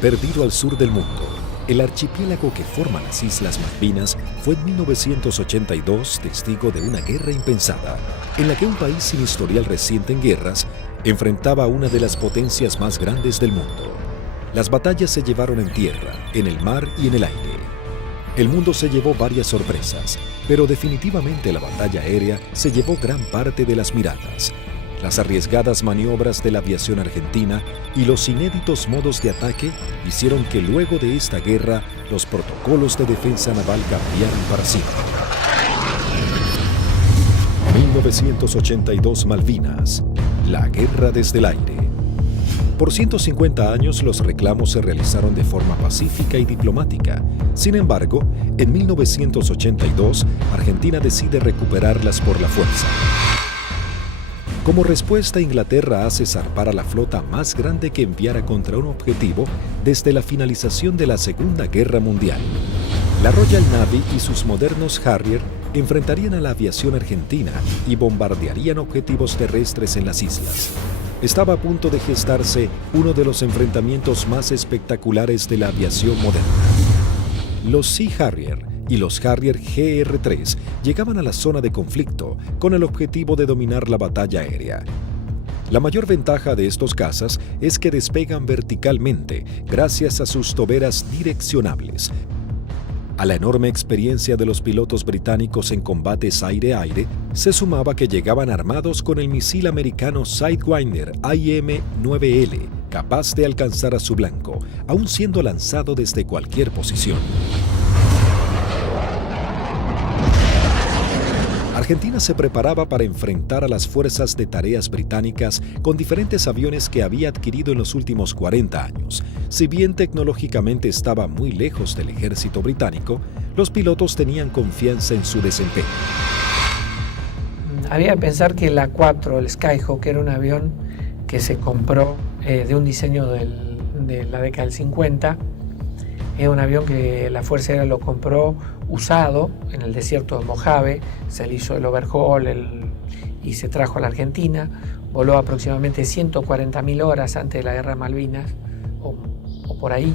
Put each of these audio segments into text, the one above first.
Perdido al sur del mundo, el archipiélago que forma las Islas Malvinas fue en 1982 testigo de una guerra impensada, en la que un país sin historial reciente en guerras enfrentaba a una de las potencias más grandes del mundo. Las batallas se llevaron en tierra, en el mar y en el aire. El mundo se llevó varias sorpresas, pero definitivamente la batalla aérea se llevó gran parte de las miradas. Las arriesgadas maniobras de la aviación argentina y los inéditos modos de ataque hicieron que luego de esta guerra los protocolos de defensa naval cambiaran para siempre. 1982 Malvinas, la guerra desde el aire. Por 150 años los reclamos se realizaron de forma pacífica y diplomática. Sin embargo, en 1982, Argentina decide recuperarlas por la fuerza. Como respuesta, Inglaterra hace zarpar a la flota más grande que enviara contra un objetivo desde la finalización de la Segunda Guerra Mundial. La Royal Navy y sus modernos Harrier enfrentarían a la aviación argentina y bombardearían objetivos terrestres en las islas. Estaba a punto de gestarse uno de los enfrentamientos más espectaculares de la aviación moderna. Los Sea Harrier y los Harrier GR-3 llegaban a la zona de conflicto con el objetivo de dominar la batalla aérea. La mayor ventaja de estos cazas es que despegan verticalmente gracias a sus toberas direccionables. A la enorme experiencia de los pilotos británicos en combates aire-aire, se sumaba que llegaban armados con el misil americano Sidewinder IM-9L, capaz de alcanzar a su blanco, aun siendo lanzado desde cualquier posición. Argentina se preparaba para enfrentar a las fuerzas de tareas británicas con diferentes aviones que había adquirido en los últimos 40 años. Si bien tecnológicamente estaba muy lejos del ejército británico, los pilotos tenían confianza en su desempeño. Había que pensar que el A4, el Skyhawk, era un avión que se compró de un diseño de la década del 50. Es un avión que la Fuerza Aérea lo compró usado en el desierto de Mojave, se le hizo el overhaul y se trajo a la Argentina. Voló aproximadamente 140.000 horas antes de la Guerra de Malvinas, o por ahí.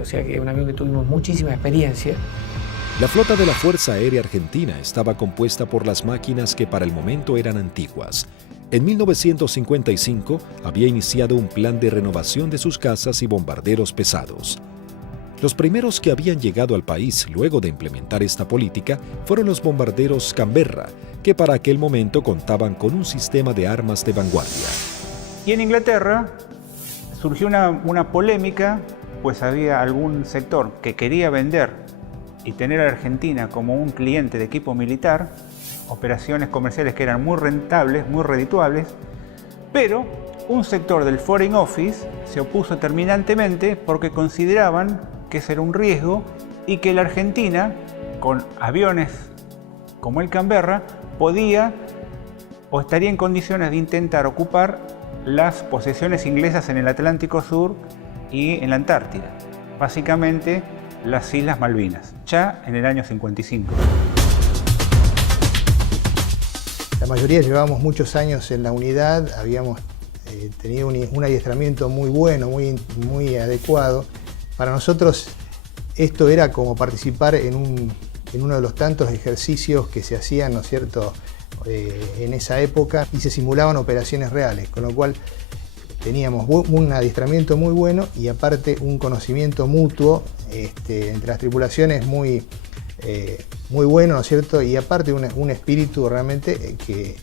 O sea que es un avión que tuvimos muchísima experiencia. La flota de la Fuerza Aérea Argentina estaba compuesta por las máquinas que para el momento eran antiguas. En 1955 había iniciado un plan de renovación de sus cazas y bombarderos pesados. Los primeros que habían llegado al país luego de implementar esta política fueron los bombarderos Canberra, que para aquel momento contaban con un sistema de armas de vanguardia. Y en Inglaterra surgió una polémica, pues había algún sector que quería vender y tener a la Argentina como un cliente de equipo militar, operaciones comerciales que eran muy rentables, muy redituables, pero un sector del Foreign Office se opuso terminantemente porque consideraban que ese era un riesgo y que la Argentina, con aviones como el Canberra, podía o estaría en condiciones de intentar ocupar las posesiones inglesas en el Atlántico Sur y en la Antártida, básicamente las Islas Malvinas, ya en el año 55. La mayoría llevábamos muchos años en la unidad, habíamos tenido un adiestramiento muy bueno, muy adecuado. Para nosotros esto era como participar en uno de los tantos ejercicios que se hacían, ¿no es cierto?, en esa época, y se simulaban operaciones reales, con lo cual teníamos un adiestramiento muy bueno y aparte un conocimiento mutuo entre las tripulaciones muy bueno, ¿no es cierto?, y aparte un espíritu realmente que...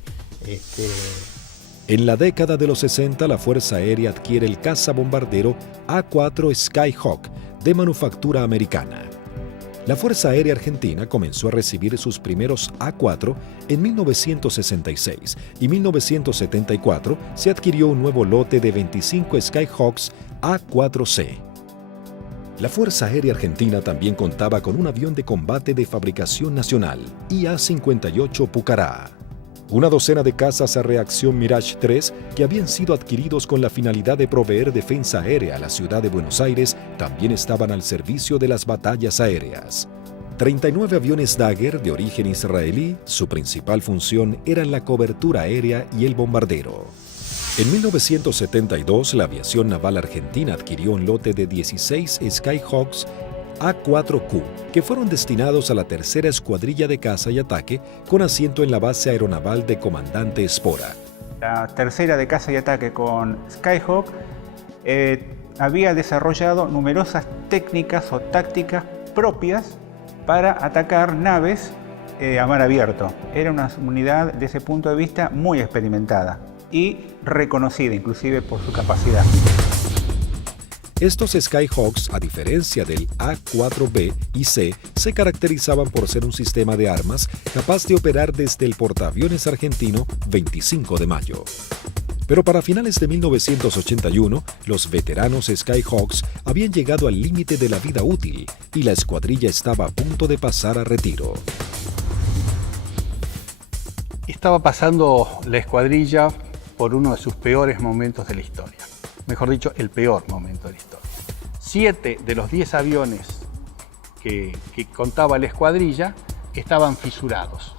En la década de los 60, la Fuerza Aérea adquiere el cazabombardero A4 Skyhawk de manufactura americana. La Fuerza Aérea Argentina comenzó a recibir sus primeros A4 en 1966 y en 1974 se adquirió un nuevo lote de 25 Skyhawks A4C. La Fuerza Aérea Argentina también contaba con un avión de combate de fabricación nacional, IA-58 Pucará. Una docena de cazas a reacción Mirage 3 que habían sido adquiridos con la finalidad de proveer defensa aérea a la ciudad de Buenos Aires también estaban al servicio de las batallas aéreas. 39 aviones Dagger de origen israelí, su principal función era la cobertura aérea y el bombardero. En 1972, la aviación naval argentina adquirió un lote de 16 Skyhawks A4Q, que fueron destinados a la tercera escuadrilla de caza y ataque con asiento en la base aeronaval de Comandante Espora. La tercera de caza y ataque con Skyhawk había desarrollado numerosas técnicas o tácticas propias para atacar naves a mar abierto. Era una unidad, de ese punto de vista, muy experimentada y reconocida inclusive por su capacidad. Estos Skyhawks, a diferencia del A4B y C, se caracterizaban por ser un sistema de armas capaz de operar desde el portaaviones argentino 25 de Mayo. Pero para finales de 1981, los veteranos Skyhawks habían llegado al límite de la vida útil y la escuadrilla estaba a punto de pasar a retiro. Estaba pasando la escuadrilla por uno de sus peores momentos de la historia. Mejor dicho, el peor momento de la historia. 7 de los 10 aviones que contaba la escuadrilla estaban fisurados.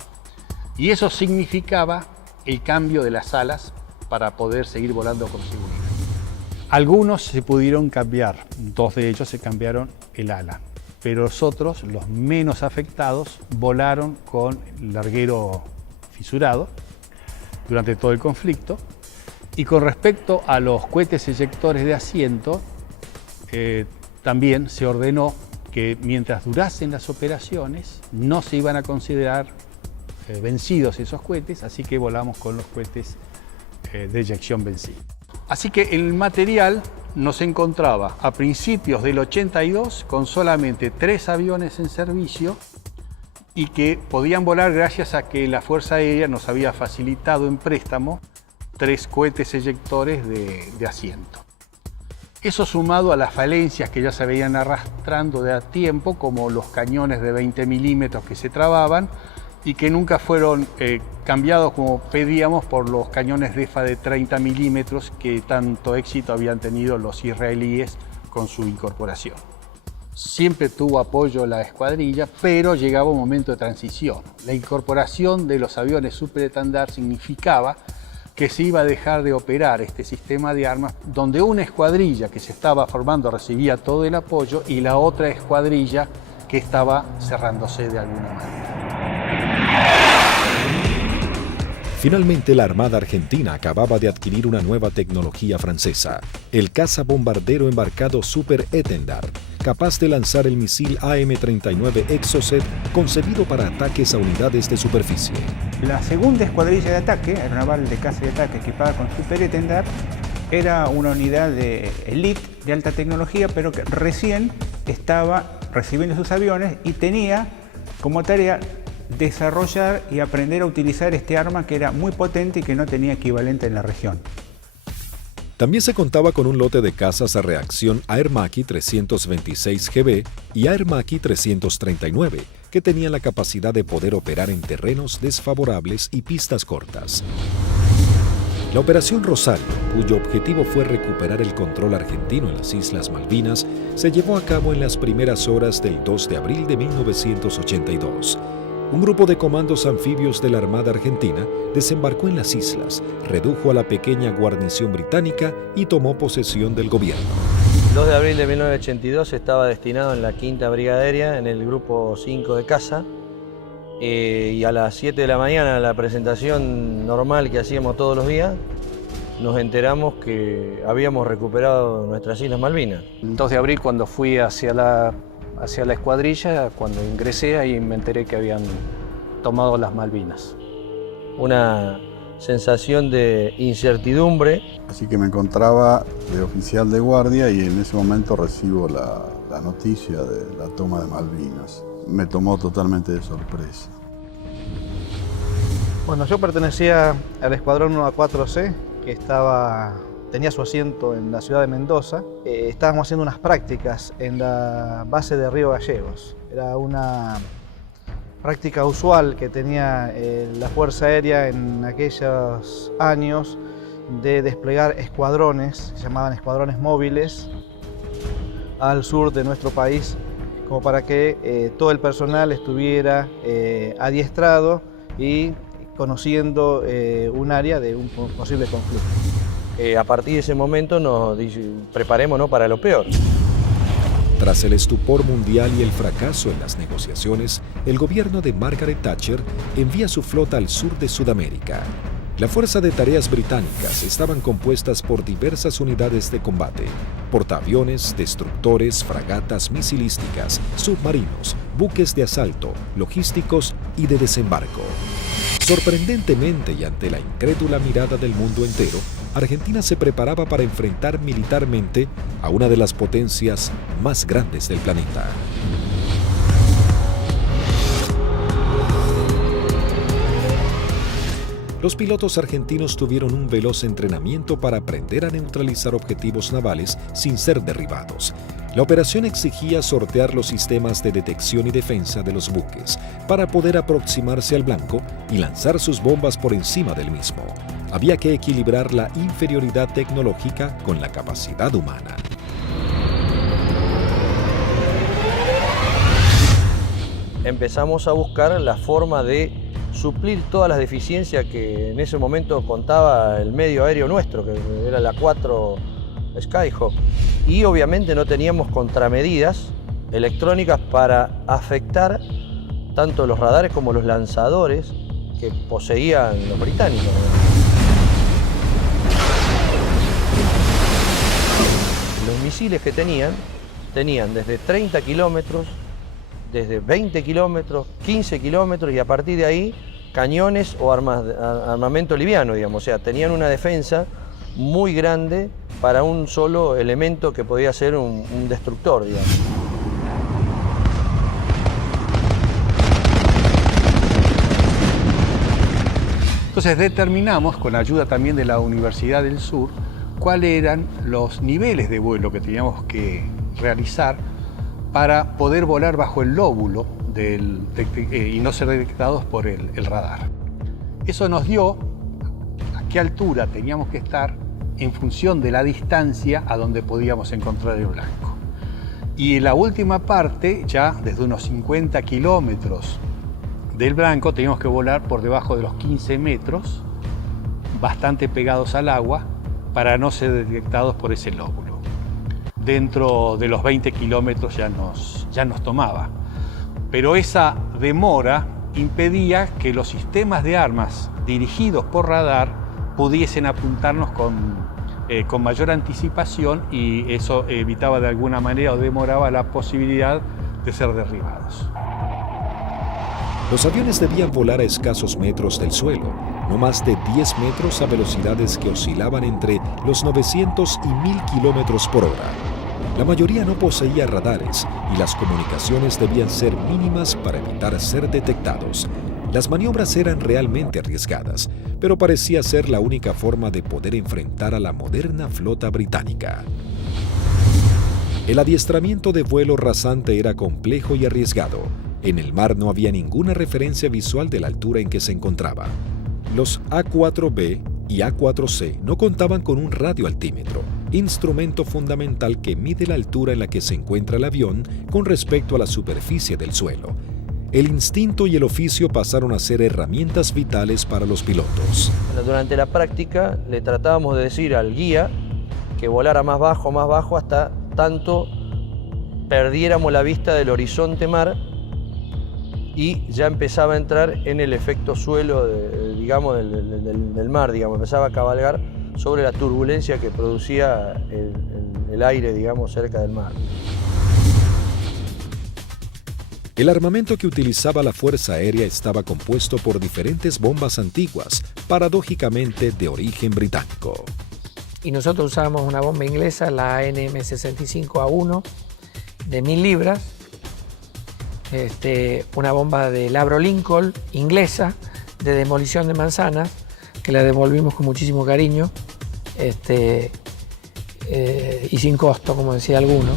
Y eso significaba el cambio de las alas para poder seguir volando con seguridad. Algunos se pudieron cambiar, 2 de ellos se cambiaron el ala, pero los otros, los menos afectados, volaron con el larguero fisurado durante todo el conflicto. Y con respecto a los cohetes eyectores de asiento, también se ordenó que mientras durasen las operaciones no se iban a considerar vencidos esos cohetes, así que volamos con los cohetes de eyección vencidos. Así que el material nos encontraba a principios del 82 con solamente 3 aviones en servicio y que podían volar gracias a que la Fuerza Aérea nos había facilitado en préstamo 3 cohetes eyectores de asiento. Eso sumado a las falencias que ya se veían arrastrando de a tiempo, como los cañones de 20 milímetros que se trababan y que nunca fueron cambiados como pedíamos por los cañones DEFA de 30 milímetros que tanto éxito habían tenido los israelíes con su incorporación. Siempre tuvo apoyo la escuadrilla, pero llegaba un momento de transición. La incorporación de los aviones superestandar significaba que se iba a dejar de operar este sistema de armas, donde una escuadrilla que se estaba formando recibía todo el apoyo y la otra escuadrilla que estaba cerrándose de alguna manera. Finalmente, la Armada Argentina acababa de adquirir una nueva tecnología francesa, el cazabombardero embarcado Super Étendard, capaz de lanzar el misil AM-39 Exocet concebido para ataques a unidades de superficie. La segunda escuadrilla de ataque, aeronaval de caza y ataque equipada con Super Étendard, era una unidad de élite de alta tecnología, pero que recién estaba recibiendo sus aviones y tenía como tarea desarrollar y aprender a utilizar este arma que era muy potente y que no tenía equivalente en la región. También se contaba con un lote de cazas a reacción Air Macchi 326 GB y Air Macchi 339, que tenían la capacidad de poder operar en terrenos desfavorables y pistas cortas. La Operación Rosario, cuyo objetivo fue recuperar el control argentino en las Islas Malvinas, se llevó a cabo en las primeras horas del 2 de abril de 1982. Un grupo de comandos anfibios de la Armada Argentina desembarcó en las islas, redujo a la pequeña guarnición británica y tomó posesión del gobierno. El 2 de abril de 1982 estaba destinado en la 5ª Brigada Aérea, en el grupo 5 de caza, y a las 7 de la mañana, la presentación normal que hacíamos todos los días, nos enteramos que habíamos recuperado nuestras Islas Malvinas. El 2 de abril, cuando fui hacia la escuadrilla, cuando ingresé, ahí me enteré que habían tomado las Malvinas. Una sensación de incertidumbre. Así que me encontraba de oficial de guardia y en ese momento recibo la noticia de la toma de Malvinas. Me tomó totalmente de sorpresa. Bueno, yo pertenecía al escuadrón 1A4C, que tenía su asiento en la ciudad de Mendoza. Estábamos haciendo unas prácticas en la base de Río Gallegos. Era una práctica usual que tenía la Fuerza Aérea en aquellos años de desplegar escuadrones, se llamaban escuadrones móviles, al sur de nuestro país, como para que todo el personal estuviera adiestrado y conociendo un área de un posible conflicto. A partir de ese momento nos preparémonos para lo peor. Tras el estupor mundial y el fracaso en las negociaciones, el gobierno de Margaret Thatcher envía su flota al sur de Sudamérica. La Fuerza de Tareas Británicas estaban compuestas por diversas unidades de combate, portaaviones, destructores, fragatas misilísticas, submarinos, buques de asalto, logísticos y de desembarco. Sorprendentemente y ante la incrédula mirada del mundo entero, Argentina se preparaba para enfrentar militarmente a una de las potencias más grandes del planeta. Los pilotos argentinos tuvieron un veloz entrenamiento para aprender a neutralizar objetivos navales sin ser derribados. La operación exigía sortear los sistemas de detección y defensa de los buques para poder aproximarse al blanco y lanzar sus bombas por encima del mismo. Había que equilibrar la inferioridad tecnológica con la capacidad humana. Empezamos a buscar la forma de suplir todas las deficiencias que en ese momento contaba el medio aéreo nuestro, que era la 4 Skyhawk. Y obviamente no teníamos contramedidas electrónicas para afectar tanto los radares como los lanzadores que poseían los británicos. Los misiles que tenían desde 30 kilómetros, desde 20 kilómetros, 15 kilómetros y a partir de ahí cañones o armamento liviano, digamos. O sea, tenían una defensa muy grande para un solo elemento que podía ser un destructor, digamos. Entonces determinamos, con ayuda también de la Universidad del Sur, cuáles eran los niveles de vuelo que teníamos que realizar para poder volar bajo el lóbulo y no ser detectados por el radar. Eso nos dio a qué altura teníamos que estar en función de la distancia a donde podíamos encontrar el blanco. Y en la última parte, ya desde unos 50 kilómetros del blanco, teníamos que volar por debajo de los 15 metros, bastante pegados al agua, para no ser detectados por ese lóbulo. Dentro de los 20 kilómetros ya nos tomaba. Pero esa demora impedía que los sistemas de armas dirigidos por radar pudiesen apuntarnos con mayor anticipación y eso evitaba de alguna manera o demoraba la posibilidad de ser derribados. Los aviones debían volar a escasos metros del suelo, no más de 10 metros a velocidades que oscilaban entre los 900 y 1000 kilómetros por hora. La mayoría no poseía radares y las comunicaciones debían ser mínimas para evitar ser detectados. Las maniobras eran realmente arriesgadas, pero parecía ser la única forma de poder enfrentar a la moderna flota británica. El adiestramiento de vuelo rasante era complejo y arriesgado. En el mar no había ninguna referencia visual de la altura en que se encontraba. Los A4B y A4C no contaban con un radioaltímetro, instrumento fundamental que mide la altura en la que se encuentra el avión con respecto a la superficie del suelo. El instinto y el oficio pasaron a ser herramientas vitales para los pilotos. Durante la práctica le tratábamos de decir al guía que volara más bajo, hasta tanto perdiéramos la vista del horizonte mar y ya empezaba a entrar en el efecto suelo del mar, empezaba a cabalgar sobre la turbulencia que producía el aire, cerca del mar. El armamento que utilizaba la Fuerza Aérea estaba compuesto por diferentes bombas antiguas, paradójicamente de origen británico. Y nosotros usábamos una bomba inglesa, la NM65A1, de 1000 libras, una bomba del Avro Lincoln, inglesa, de demolición de manzanas, que la devolvimos con muchísimo cariño y sin costo, como decía alguno.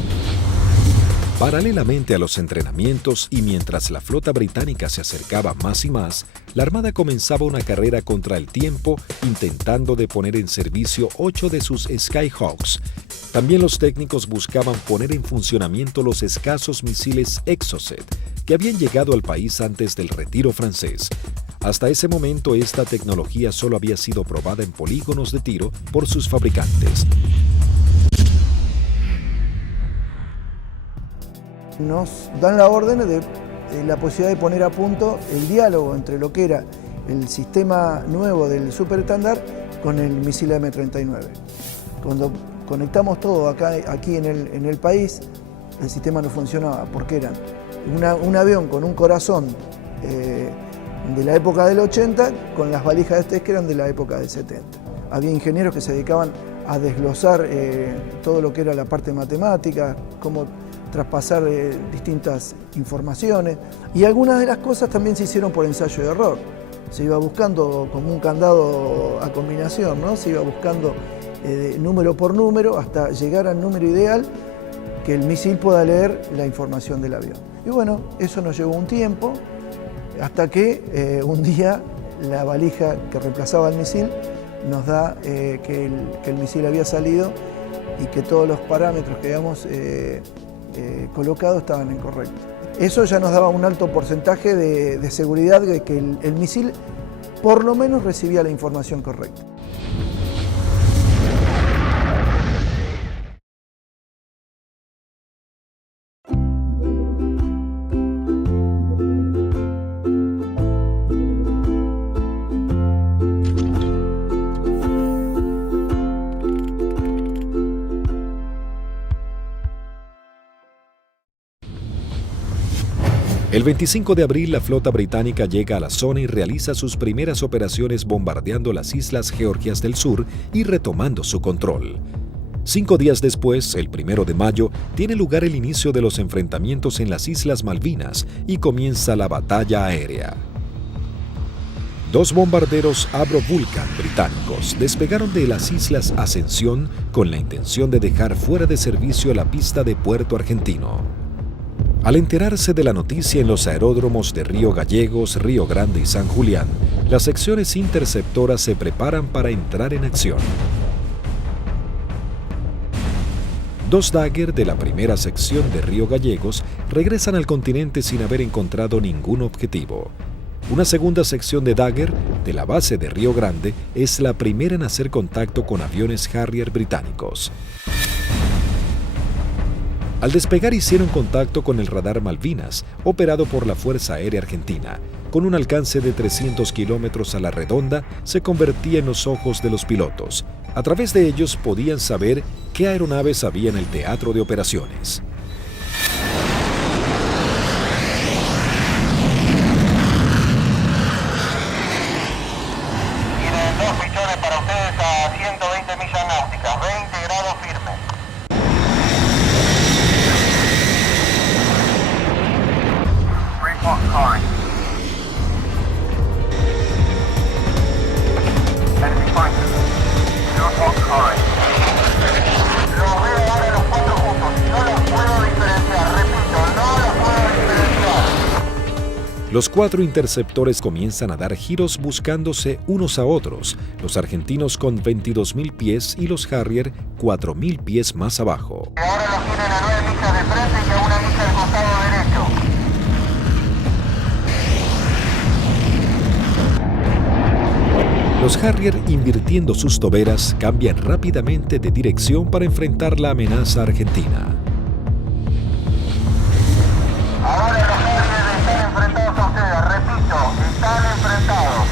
Paralelamente a los entrenamientos y mientras la flota británica se acercaba más y más, la Armada comenzaba una carrera contra el tiempo intentando de poner en servicio 8 de sus Skyhawks. También los técnicos buscaban poner en funcionamiento los escasos misiles Exocet que habían llegado al país antes del retiro francés. Hasta ese momento, esta tecnología solo había sido probada en polígonos de tiro por sus fabricantes. Nos dan la orden de la posibilidad de poner a punto el diálogo entre lo que era el sistema nuevo del superestándar con el misil M39. Cuando conectamos todo aquí en el país, el sistema no funcionaba porque era un avión con un corazón de la época del 80 con las valijas de test que eran de la época del 70. Había ingenieros que se dedicaban a desglosar todo lo que era la parte matemática, cómo traspasar distintas informaciones, y algunas de las cosas también se hicieron por ensayo y error. Se iba buscando como un candado a combinación, ¿no? Se iba buscando número por número hasta llegar al número ideal que el misil pueda leer la información del avión. Y bueno, eso nos llevó un tiempo, hasta que un día la valija que reemplazaba el misil nos da que el misil había salido y que todos los parámetros que habíamos colocado estaban incorrectos. Eso ya nos daba un alto porcentaje de seguridad de que el misil por lo menos recibía la información correcta. El 25 de abril, la flota británica llega a la zona y realiza sus primeras operaciones bombardeando las Islas Georgias del Sur y retomando su control. 5 días después, el 1 de mayo, tiene lugar el inicio de los enfrentamientos en las Islas Malvinas y comienza la batalla aérea. 2 bombarderos Avro Vulcan británicos despegaron de las Islas Ascensión con la intención de dejar fuera de servicio la pista de Puerto Argentino. Al enterarse de la noticia en los aeródromos de Río Gallegos, Río Grande y San Julián, las secciones interceptoras se preparan para entrar en acción. 2 Dagger de la primera sección de Río Gallegos regresan al continente sin haber encontrado ningún objetivo. Una segunda sección de Dagger de la base de Río Grande es la primera en hacer contacto con aviones Harrier británicos. Al despegar hicieron contacto con el radar Malvinas, operado por la Fuerza Aérea Argentina. Con un alcance de 300 kilómetros a la redonda, se convertía en los ojos de los pilotos. A través de ellos podían saber qué aeronaves había en el teatro de operaciones. Tienen 2 pichones para ustedes a 120 millas náuticas, 20 grados firme. Los veo ahora los 4 juntos y no los puedo diferenciar, repito, no los puedo diferenciar. Los 4 interceptores comienzan a dar giros buscándose unos a otros, los argentinos con 22.000 pies y los Harrier 4.000 pies más abajo. Ahora los tienen a 9 millas de frente y a 1 milla del costado derecho. Los Harrier, invirtiendo sus toberas, cambian rápidamente de dirección para enfrentar la amenaza argentina. Ahora los Harrier están enfrentados a ustedes, repito, están enfrentados.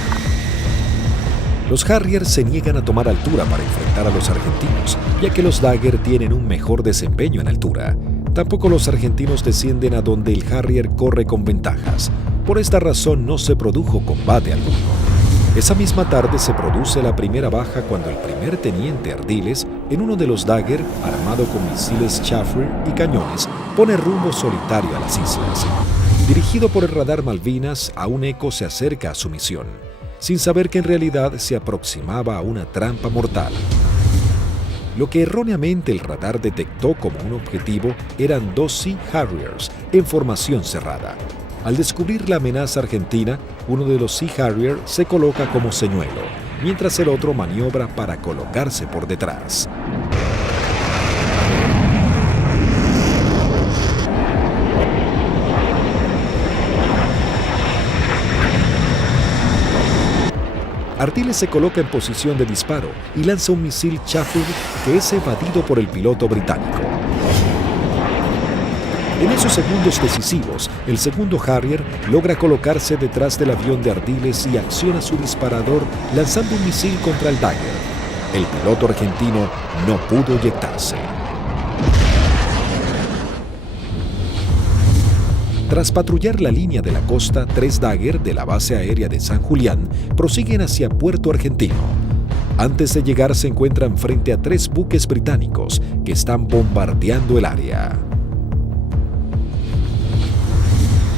Los Harrier se niegan a tomar altura para enfrentar a los argentinos, ya que los Dagger tienen un mejor desempeño en altura. Tampoco los argentinos descienden a donde el Harrier corre con ventajas. Por esta razón no se produjo combate alguno. Esa misma tarde se produce la primera baja cuando el primer teniente Ardiles, en uno de los Dagger, armado con misiles Chaffee y cañones, pone rumbo solitario a las islas. Dirigido por el radar Malvinas, aún Eco se acerca a su misión, sin saber que en realidad se aproximaba a una trampa mortal. Lo que erróneamente el radar detectó como un objetivo eran 2 Sea Harriers en formación cerrada. Al descubrir la amenaza argentina, uno de los Sea Harrier se coloca como señuelo, mientras el otro maniobra para colocarse por detrás. Ardiles se coloca en posición de disparo y lanza un misil Chafford que es evadido por el piloto británico. En esos segundos decisivos, el segundo Harrier logra colocarse detrás del avión de Ardiles y acciona su disparador lanzando un misil contra el Dagger. El piloto argentino no pudo eyectarse. Tras patrullar la línea de la costa, 3 Dagger de la base aérea de San Julián prosiguen hacia Puerto Argentino. Antes de llegar se encuentran frente a 3 buques británicos que están bombardeando el área.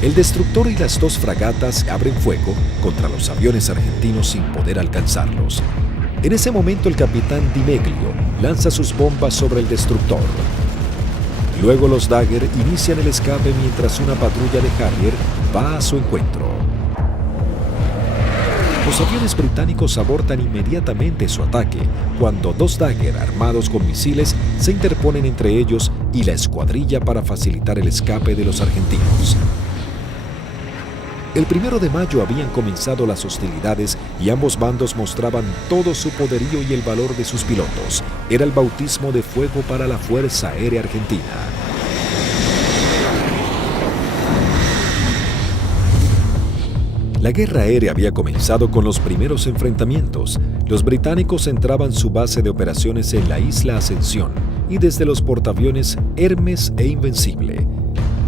El destructor y las 2 fragatas abren fuego contra los aviones argentinos sin poder alcanzarlos. En ese momento el capitán Di Meglio lanza sus bombas sobre el destructor. Luego los Dagger inician el escape mientras una patrulla de Harrier va a su encuentro. Los aviones británicos abortan inmediatamente su ataque cuando 2 Dagger armados con misiles se interponen entre ellos y la escuadrilla para facilitar el escape de los argentinos. El 1 de mayo habían comenzado las hostilidades y ambos bandos mostraban todo su poderío y el valor de sus pilotos. Era el bautismo de fuego para la Fuerza Aérea Argentina. La guerra aérea había comenzado con los primeros enfrentamientos. Los británicos entraban su base de operaciones en la isla Ascensión y desde los portaaviones Hermes e Invencible.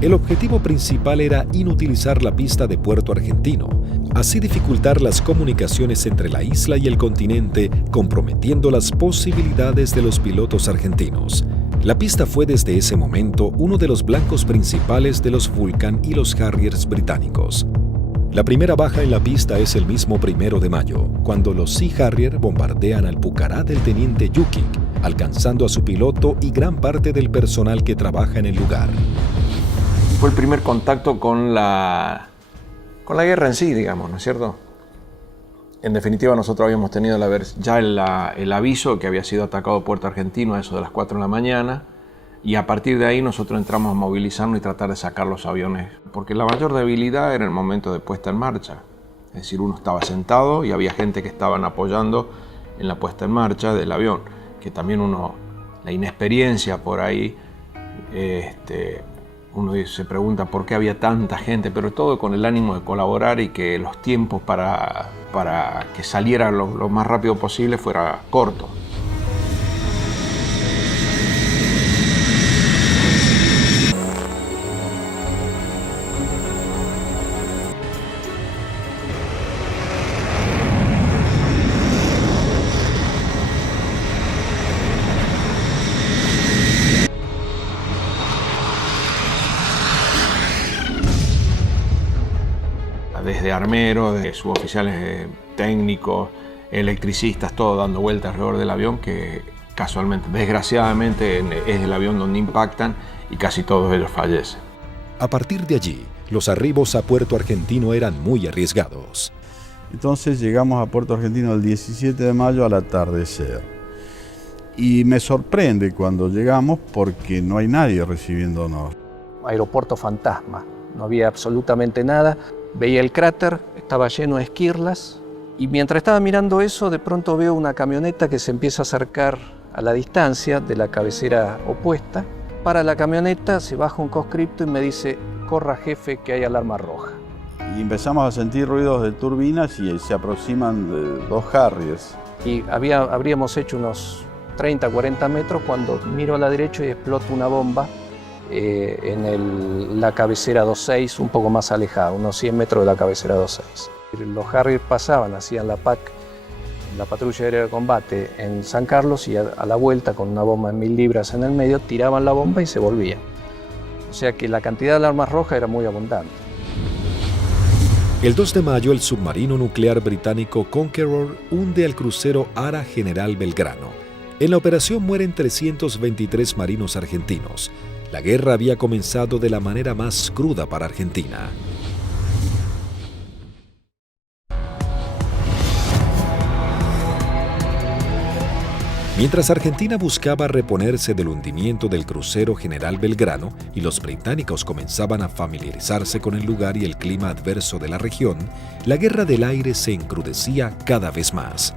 El objetivo principal era inutilizar la pista de Puerto Argentino, así dificultar las comunicaciones entre la isla y el continente, comprometiendo las posibilidades de los pilotos argentinos. La pista fue desde ese momento uno de los blancos principales de los Vulcan y los Harriers británicos. La primera baja en la pista es el mismo 1 de mayo, cuando los Sea Harrier bombardean al Pucará del teniente Yukik, alcanzando a su piloto y gran parte del personal que trabaja en el lugar. Fue el primer contacto con la guerra en sí, digamos, ¿no es cierto? En definitiva, nosotros habíamos tenido ya el aviso que había sido atacado Puerto Argentino a eso de las 4 de la mañana, y a partir de ahí nosotros entramos a movilizarnos y tratar de sacar los aviones, porque la mayor debilidad era el momento de puesta en marcha. Es decir, uno estaba sentado y había gente que estaban apoyando en la puesta en marcha del avión, que también la inexperiencia por ahí, uno se pregunta por qué había tanta gente, pero todo con el ánimo de colaborar y que los tiempos para que saliera lo más rápido posible fuera corto. Desde armeros, de suboficiales técnicos, electricistas, todo dando vueltas alrededor del avión, que casualmente, desgraciadamente, es el avión donde impactan y casi todos ellos fallecen. A partir de allí, los arribos a Puerto Argentino eran muy arriesgados. Entonces llegamos a Puerto Argentino el 17 de mayo al atardecer. Y me sorprende cuando llegamos porque no hay nadie recibiéndonos. Aeropuerto fantasma, no había absolutamente nada. Veía el cráter, estaba lleno de esquirlas y mientras estaba mirando eso, de pronto veo una camioneta que se empieza a acercar a la distancia de la cabecera opuesta. Para la camioneta, se baja un conscripto y me dice: corra jefe que hay alarma roja. Y empezamos a sentir ruidos de turbinas y se aproximan 2 Harriers. Y habríamos hecho unos 30, 40 metros cuando miro a la derecha y explota una bomba en la cabecera 26, un poco más alejada, unos 100 metros de la cabecera 26. Los Harriers pasaban, hacían la PAC, la patrulla aérea de combate en San Carlos, y a la vuelta con una bomba de 1000 libras en el medio, tiraban la bomba y se volvían. O sea que la cantidad de alarmas rojas era muy abundante. El 2 de mayo, el submarino nuclear británico Conqueror hunde al crucero Ara General Belgrano. En la operación mueren 323 marinos argentinos. La guerra había comenzado de la manera más cruda para Argentina. Mientras Argentina buscaba reponerse del hundimiento del crucero General Belgrano y los británicos comenzaban a familiarizarse con el lugar y el clima adverso de la región, la guerra del aire se encrudecía cada vez más.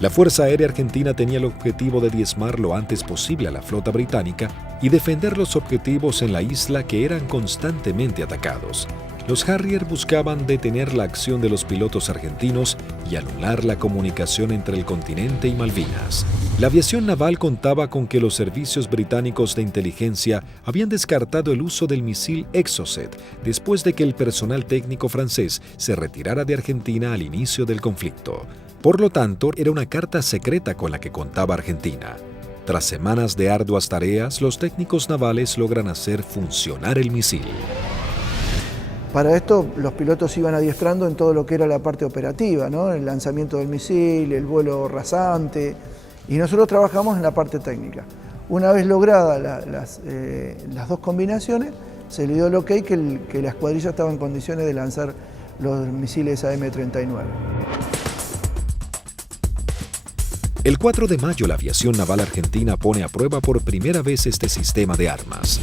La Fuerza Aérea Argentina tenía el objetivo de diezmar lo antes posible a la flota británica y defender los objetivos en la isla que eran constantemente atacados. Los Harrier buscaban detener la acción de los pilotos argentinos y anular la comunicación entre el continente y Malvinas. La aviación naval contaba con que los servicios británicos de inteligencia habían descartado el uso del misil Exocet después de que el personal técnico francés se retirara de Argentina al inicio del conflicto. Por lo tanto, era una carta secreta con la que contaba Argentina. Tras semanas de arduas tareas, los técnicos navales logran hacer funcionar el misil. Para esto, los pilotos iban adiestrando en todo lo que era la parte operativa, ¿no? El lanzamiento del misil, el vuelo rasante, y nosotros trabajamos en la parte técnica. Una vez logradas las dos combinaciones, se le dio el ok que la escuadrilla estaba en condiciones de lanzar los misiles AM-39. El 4 de mayo, la aviación naval argentina pone a prueba por primera vez este sistema de armas.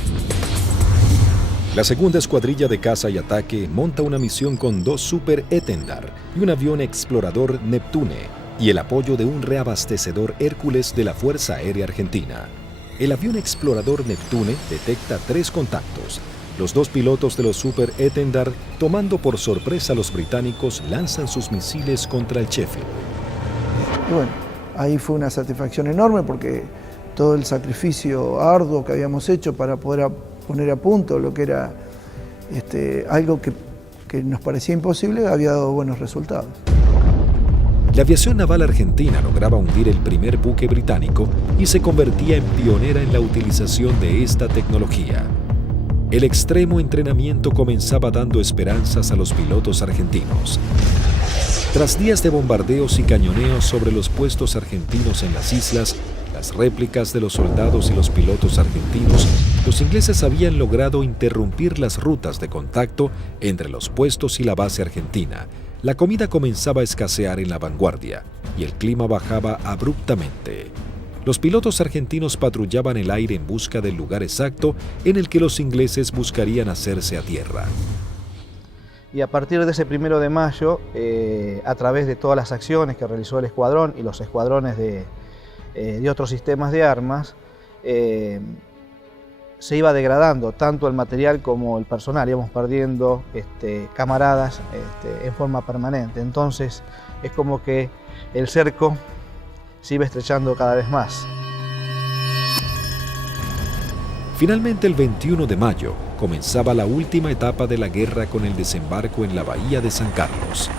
La segunda escuadrilla de caza y ataque monta una misión con 2 Super Etendard y un avión explorador Neptune y el apoyo de un reabastecedor Hércules de la Fuerza Aérea Argentina. El avión explorador Neptune detecta 3 contactos. Los 2 pilotos de los Super Etendard, tomando por sorpresa a los británicos, lanzan sus misiles contra el Sheffield. Y bueno, ahí fue una satisfacción enorme porque todo el sacrificio arduo que habíamos hecho para poder poner a punto lo que era algo que nos parecía imposible, había dado buenos resultados. La aviación naval argentina lograba hundir el primer buque británico y se convertía en pionera en la utilización de esta tecnología. El extremo entrenamiento comenzaba dando esperanzas a los pilotos argentinos. Tras días de bombardeos y cañoneos sobre los puestos argentinos en las islas, las réplicas de los soldados y los pilotos argentinos, los ingleses habían logrado interrumpir las rutas de contacto entre los puestos y la base argentina. La comida comenzaba a escasear en la vanguardia y el clima bajaba abruptamente. Los pilotos argentinos patrullaban el aire en busca del lugar exacto en el que los ingleses buscarían hacerse a tierra. Y a partir de ese 1 de mayo, a través de todas las acciones que realizó el escuadrón y los escuadrones de otros sistemas de armas, se iba degradando tanto el material como el personal, íbamos perdiendo camaradas en forma permanente. Entonces es como que el cerco se iba estrechando cada vez más. Finalmente, el 21 de mayo, comenzaba la última etapa de la guerra con el desembarco en la bahía de San Carlos.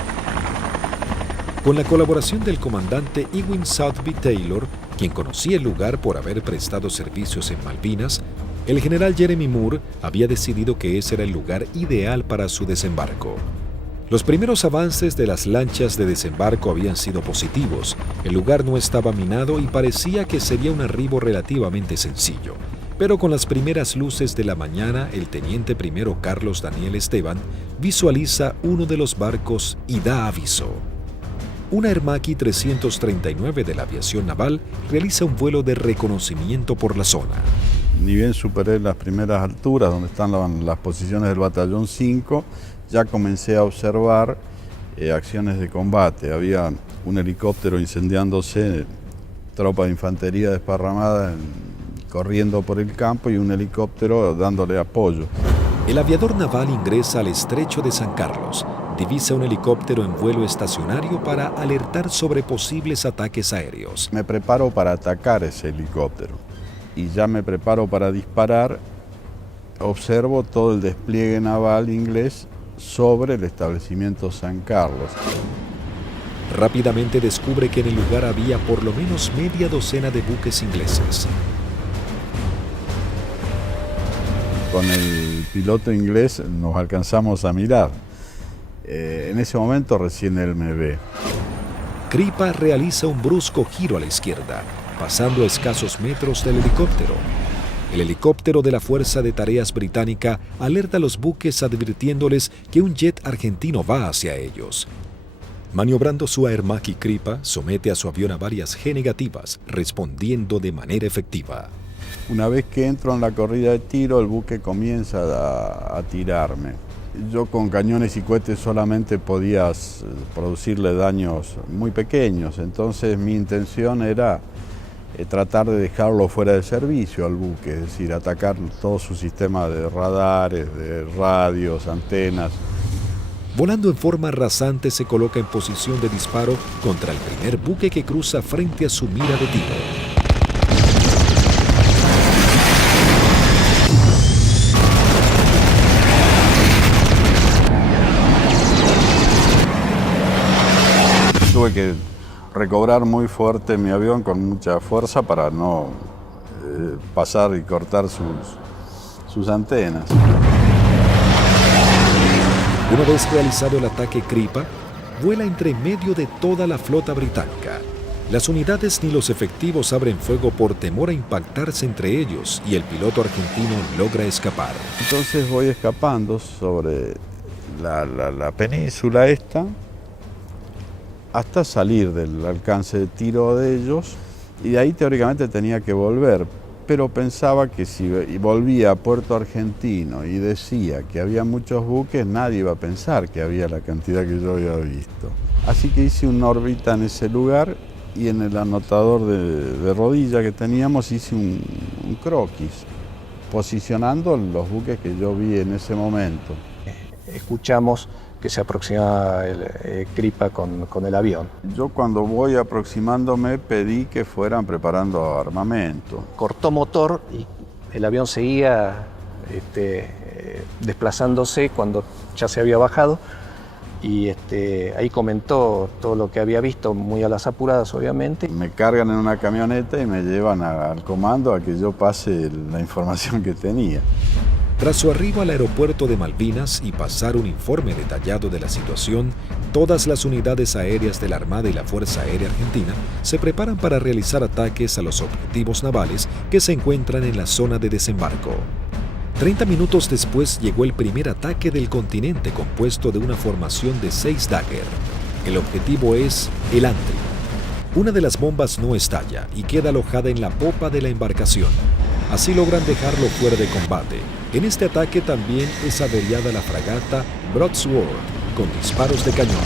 Con la colaboración del comandante Ewing Southby Taylor, quien conocía el lugar por haber prestado servicios en Malvinas, el general Jeremy Moore había decidido que ese era el lugar ideal para su desembarco. Los primeros avances de las lanchas de desembarco habían sido positivos. El lugar no estaba minado y parecía que sería un arribo relativamente sencillo. Pero con las primeras luces de la mañana, el teniente primero Carlos Daniel Esteban visualiza uno de los barcos y da aviso. Una Hermaki 339 de la aviación naval realiza un vuelo de reconocimiento por la zona. Ni bien superé las primeras alturas, donde están las posiciones del batallón 5, ya comencé a observar acciones de combate. Había un helicóptero incendiándose, tropa de infantería desparramada corriendo por el campo y un helicóptero dándole apoyo. El aviador naval ingresa al estrecho de San Carlos, divisa un helicóptero en vuelo estacionario para alertar sobre posibles ataques aéreos. Me preparo para atacar ese helicóptero y ya me preparo para disparar. Observo todo el despliegue naval inglés sobre el establecimiento San Carlos. Rápidamente descubre que en el lugar había por lo menos media docena de buques ingleses. Con el piloto inglés nos alcanzamos a mirar. En ese momento recién él me ve. Kripa realiza un brusco giro a la izquierda, pasando a escasos metros del helicóptero. El helicóptero de la Fuerza de Tareas Británica alerta a los buques advirtiéndoles que un jet argentino va hacia ellos. Maniobrando su Aermacchi Kripa, somete a su avión a varias G negativas, respondiendo de manera efectiva. Una vez que entro en la corrida de tiro, el buque comienza a tirarme. Yo con cañones y cohetes solamente podía producirle daños muy pequeños, entonces mi intención era tratar de dejarlo fuera de servicio al buque, es decir, atacar todo su sistema de radares, de radios, antenas. Volando en forma rasante se coloca en posición de disparo contra el primer buque que cruza frente a su mira de tiro. Tuve que recobrar muy fuerte mi avión con mucha fuerza para no pasar y cortar sus antenas. Una vez realizado el ataque Kripa, vuela entre medio de toda la flota británica. Las unidades ni los efectivos abren fuego por temor a impactarse entre ellos y el piloto argentino logra escapar. Entonces voy escapando sobre la península esta hasta salir del alcance de tiro de ellos y de ahí teóricamente tenía que volver. Pero pensaba que si volvía a Puerto Argentino y decía que había muchos buques, nadie iba a pensar que había la cantidad que yo había visto. Así que hice una órbita en ese lugar y en el anotador de rodilla que teníamos hice un croquis, posicionando los buques que yo vi en ese momento. Escuchamos que se aproximaba el Kripa con el avión. Yo cuando voy aproximándome pedí que fueran preparando armamento. Cortó motor y el avión seguía desplazándose cuando ya se había bajado y ahí comentó todo lo que había visto, muy a las apuradas obviamente. Me cargan en una camioneta y me llevan al comando a que yo pase la información que tenía. Tras su arribo al aeropuerto de Malvinas y pasar un informe detallado de la situación, todas las unidades aéreas de la Armada y la Fuerza Aérea Argentina se preparan para realizar ataques a los objetivos navales que se encuentran en la zona de desembarco. 30 minutos después llegó el primer ataque del continente compuesto de una formación de 6 Dagger. El objetivo es el Antri. Una de las bombas no estalla y queda alojada en la popa de la embarcación. Así logran dejarlo fuera de combate. En este ataque también es averiada la fragata Broadsword con disparos de cañón.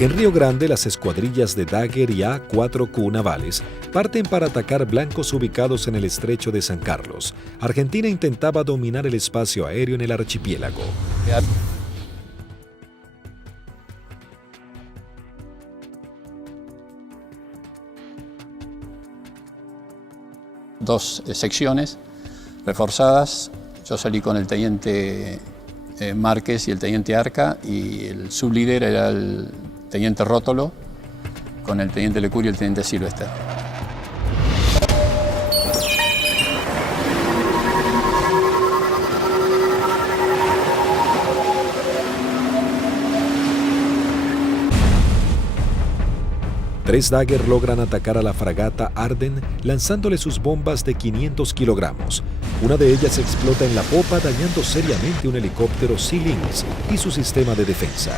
En Río Grande, las escuadrillas de Dagger y A-4Q navales parten para atacar blancos ubicados en el estrecho de San Carlos. Argentina intentaba dominar el espacio aéreo en el archipiélago. Dos secciones reforzadas. Yo salí con el teniente Márquez y el teniente Arca y el sublíder era el teniente Rótolo con el teniente Lecuri y el teniente Silvester. Tres Dagger logran atacar a la fragata Arden lanzándole sus bombas de 500 kilogramos. Una de ellas explota en la popa dañando seriamente un helicóptero Sea Lynx y su sistema de defensa.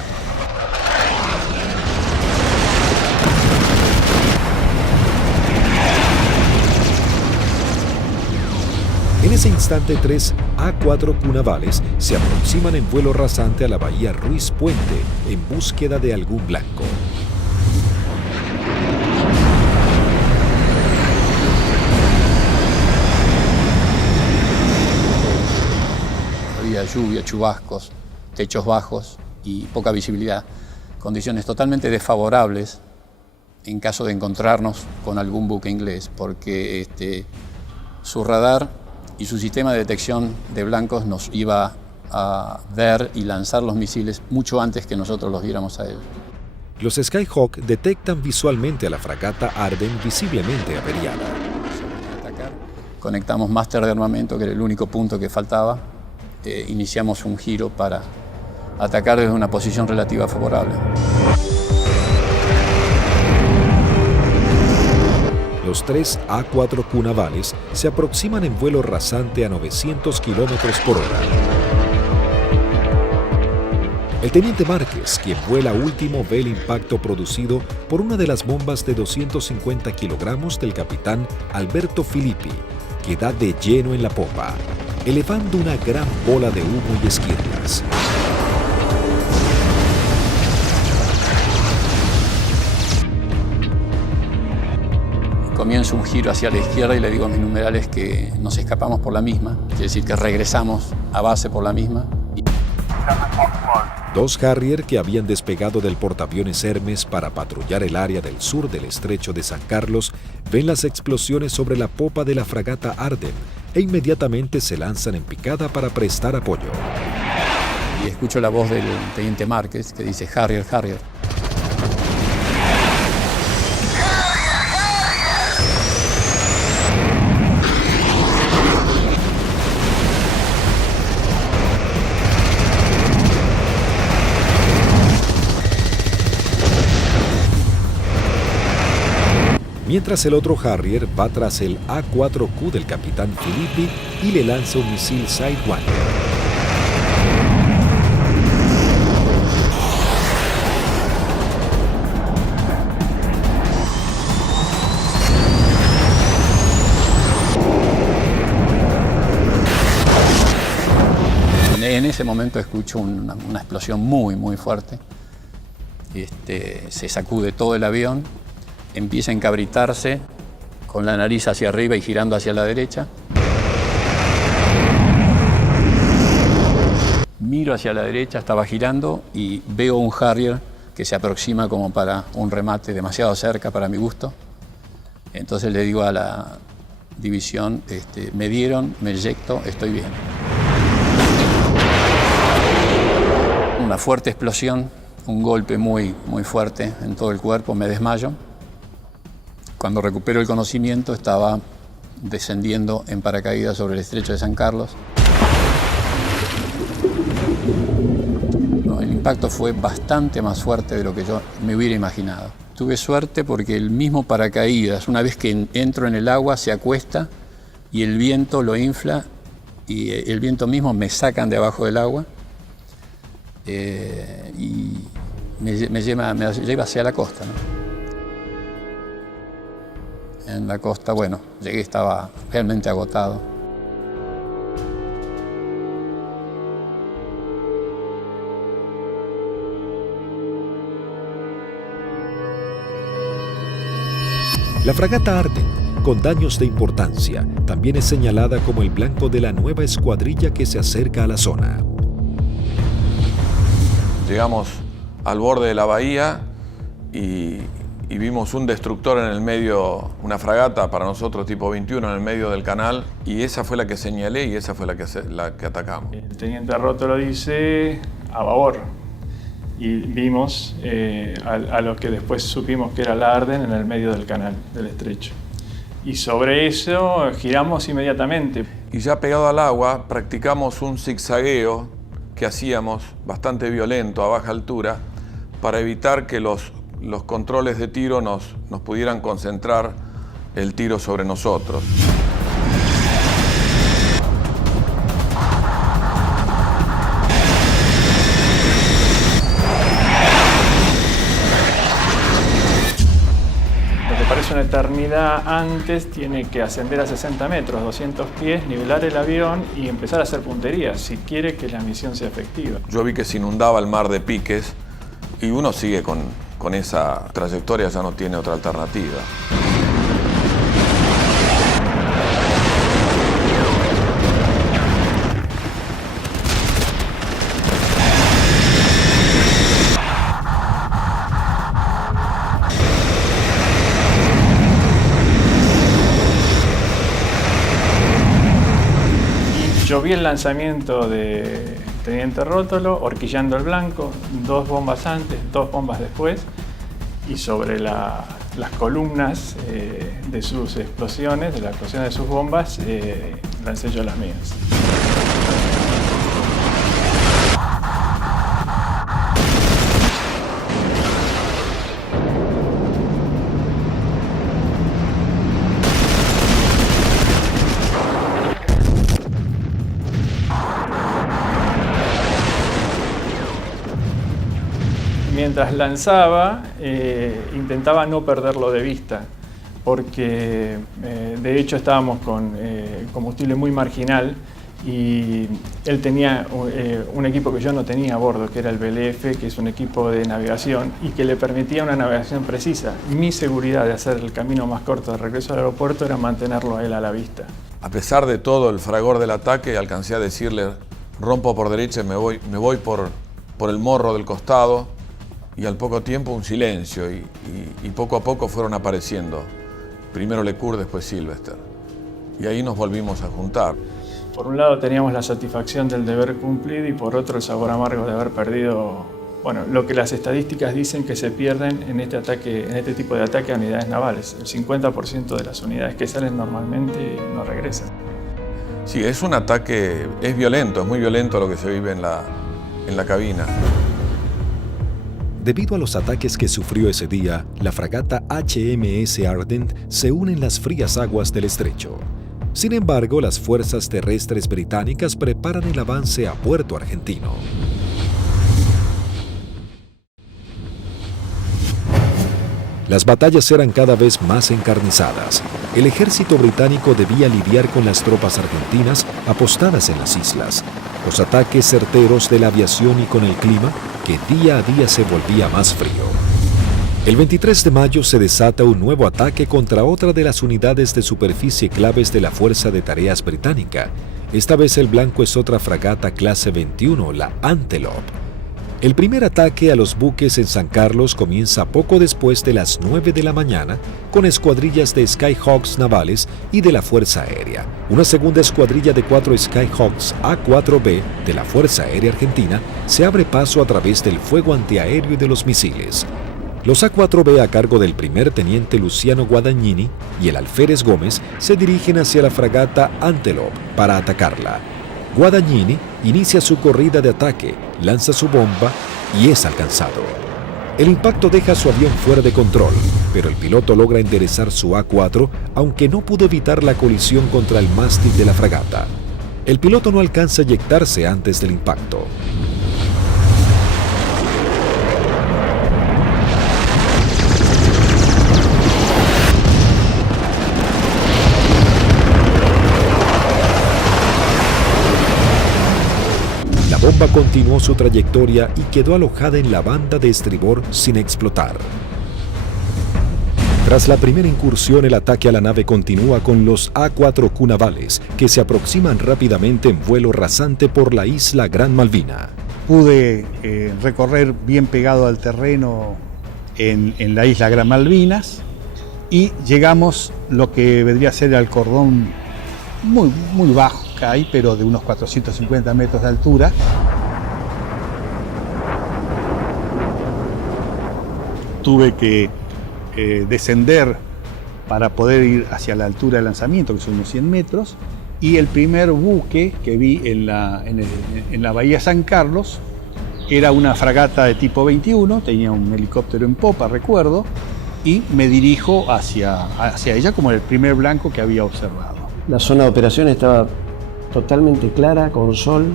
En ese instante, 3 A-4Q navales se aproximan en vuelo rasante a la bahía Ruiz Puente en búsqueda de algún blanco. Había lluvia, chubascos, techos bajos y poca visibilidad. Condiciones totalmente desfavorables en caso de encontrarnos con algún buque inglés, porque su radar y su sistema de detección de blancos nos iba a ver y lanzar los misiles mucho antes que nosotros los viéramos a ellos. Los Skyhawk detectan visualmente a la fragata Arden visiblemente averiada. Conectamos máster de armamento, que era el único punto que faltaba. Iniciamos un giro para atacar desde una posición relativa favorable. Los 3 A4Q navales se aproximan en vuelo rasante a 900 km por hora. El teniente Márquez, quien vuela último, ve el impacto producido por una de las bombas de 250 kilogramos del capitán Alberto Filippi, que da de lleno en la popa, elevando una gran bola de humo y esquirlas. Comienzo un giro hacia la izquierda y le digo a mis numerales que nos escapamos por la misma, quiere decir que regresamos a base por la misma. Dos Harrier que habían despegado del portaaviones Hermes para patrullar el área del sur del estrecho de San Carlos ven las explosiones sobre la popa de la fragata Arden e inmediatamente se lanzan en picada para prestar apoyo. Y escucho la voz del teniente Márquez que dice Harrier, Harrier. Mientras el otro Harrier va tras el A4Q del capitán Filippi y le lanza un misil Sidewinder. En ese momento escucho una explosión muy fuerte. Se sacude todo el avión. Empieza a encabritarse con la nariz hacia arriba y girando hacia la derecha. Miro hacia la derecha, estaba girando y veo un Harrier que se aproxima como para un remate demasiado cerca para mi gusto. Entonces le digo a la división, me dieron, me eyecto, estoy bien. Una fuerte explosión, un golpe muy fuerte en todo el cuerpo, me desmayo. Cuando recupero el conocimiento estaba descendiendo en paracaídas sobre el estrecho de San Carlos. El impacto fue bastante más fuerte de lo que yo me hubiera imaginado. Tuve suerte porque el mismo paracaídas, una vez que entro en el agua, se acuesta y el viento lo infla y el viento mismo me sacan de abajo del agua y me lleva hacia la costa, ¿no? En la costa, bueno, llegué, estaba realmente agotado. La fragata Arden, con daños de importancia, también es señalada como el blanco de la nueva escuadrilla que se acerca a la zona. Llegamos al borde de la bahía y vimos un destructor en el medio, una fragata para nosotros tipo 21 en el medio del canal, y esa fue la que señalé y esa fue la que atacamos. El teniente Rótolo dice a babor y vimos a lo que después supimos que era la Arden en el medio del canal, del estrecho. Y sobre eso giramos inmediatamente. Y ya pegado al agua practicamos un zigzagueo que hacíamos bastante violento a baja altura para evitar que los controles de tiro nos pudieran concentrar el tiro sobre nosotros. Lo que parece una eternidad antes tiene que ascender a 60 metros, 200 pies, nivelar el avión y empezar a hacer puntería si quiere que la misión sea efectiva. Yo vi que se inundaba el mar de piques y uno sigue con esa trayectoria, ya no tiene otra alternativa. Yo vi el lanzamiento de teniente Rótolo, horquillando el blanco, 2 bombas antes, 2 bombas después, y sobre las columnas de sus explosiones, de la explosión de sus bombas, lancé yo las mías. mientras lanzaba intentaba no perderlo de vista, porque de hecho estábamos con combustible muy marginal y él tenía un equipo que yo no tenía a bordo, que era el BLF, que es un equipo de navegación y que le permitía una navegación precisa. Mi seguridad de hacer el camino más corto de regreso al aeropuerto era mantenerlo a él a la vista. A pesar de todo el fragor del ataque, alcancé a decirle: rompo por derecha y me voy por el morro del costado, y al poco tiempo un silencio y poco a poco fueron apareciendo. Primero Lecour, después Sylvester. Y ahí nos volvimos a juntar. Por un lado teníamos la satisfacción del deber cumplido y por otro el sabor amargo de haber perdido, bueno, lo que las estadísticas dicen que se pierden en este tipo de ataque a unidades navales. El 50% de las unidades que salen normalmente no regresan. Sí, es un ataque, es violento, es muy violento lo que se vive en la cabina. Debido a los ataques que sufrió ese día, la fragata HMS Ardent se une en las frías aguas del estrecho. Sin embargo, las fuerzas terrestres británicas preparan el avance a Puerto Argentino. Las batallas eran cada vez más encarnizadas. El ejército británico debía lidiar con las tropas argentinas apostadas en las islas, los ataques certeros de la aviación y con el clima que día a día se volvía más frío. El 23 de mayo se desata un nuevo ataque contra otra de las unidades de superficie claves de la Fuerza de Tareas británica. Esta vez el blanco es otra fragata clase 21, la Antelope. El primer ataque a los buques en San Carlos comienza poco después de las 9 de la mañana con escuadrillas de Skyhawks navales y de la Fuerza Aérea. Una segunda escuadrilla de 4 Skyhawks A4B de la Fuerza Aérea Argentina se abre paso a través del fuego antiaéreo y de los misiles. Los A4B a cargo del primer teniente Luciano Guadagnini y el alférez Gómez se dirigen hacia la fragata Antelope para atacarla. Guadagnini inicia su corrida de ataque, lanza su bomba y es alcanzado. El impacto deja su avión fuera de control, pero el piloto logra enderezar su A4, aunque no pudo evitar la colisión contra el mástil de la fragata. El piloto no alcanza a eyectarse antes del impacto. La bomba continuó su trayectoria y quedó alojada en la banda de estribor sin explotar. Tras la primera incursión, el ataque a la nave continúa con los A4Q navales, que se aproximan rápidamente en vuelo rasante por la isla Gran Malvina. Pude recorrer bien pegado al terreno en la isla Gran Malvinas y llegamos lo que vendría a ser al cordón muy bajo que hay, pero de unos 450 metros de altura. Tuve que descender para poder ir hacia la altura de lanzamiento, que son unos 100 metros, y el primer buque que vi en la bahía San Carlos era una fragata de tipo 21, tenía un helicóptero en popa, recuerdo, y me dirijo hacia ella como el primer blanco que había observado. La zona de operación estaba totalmente clara, con sol,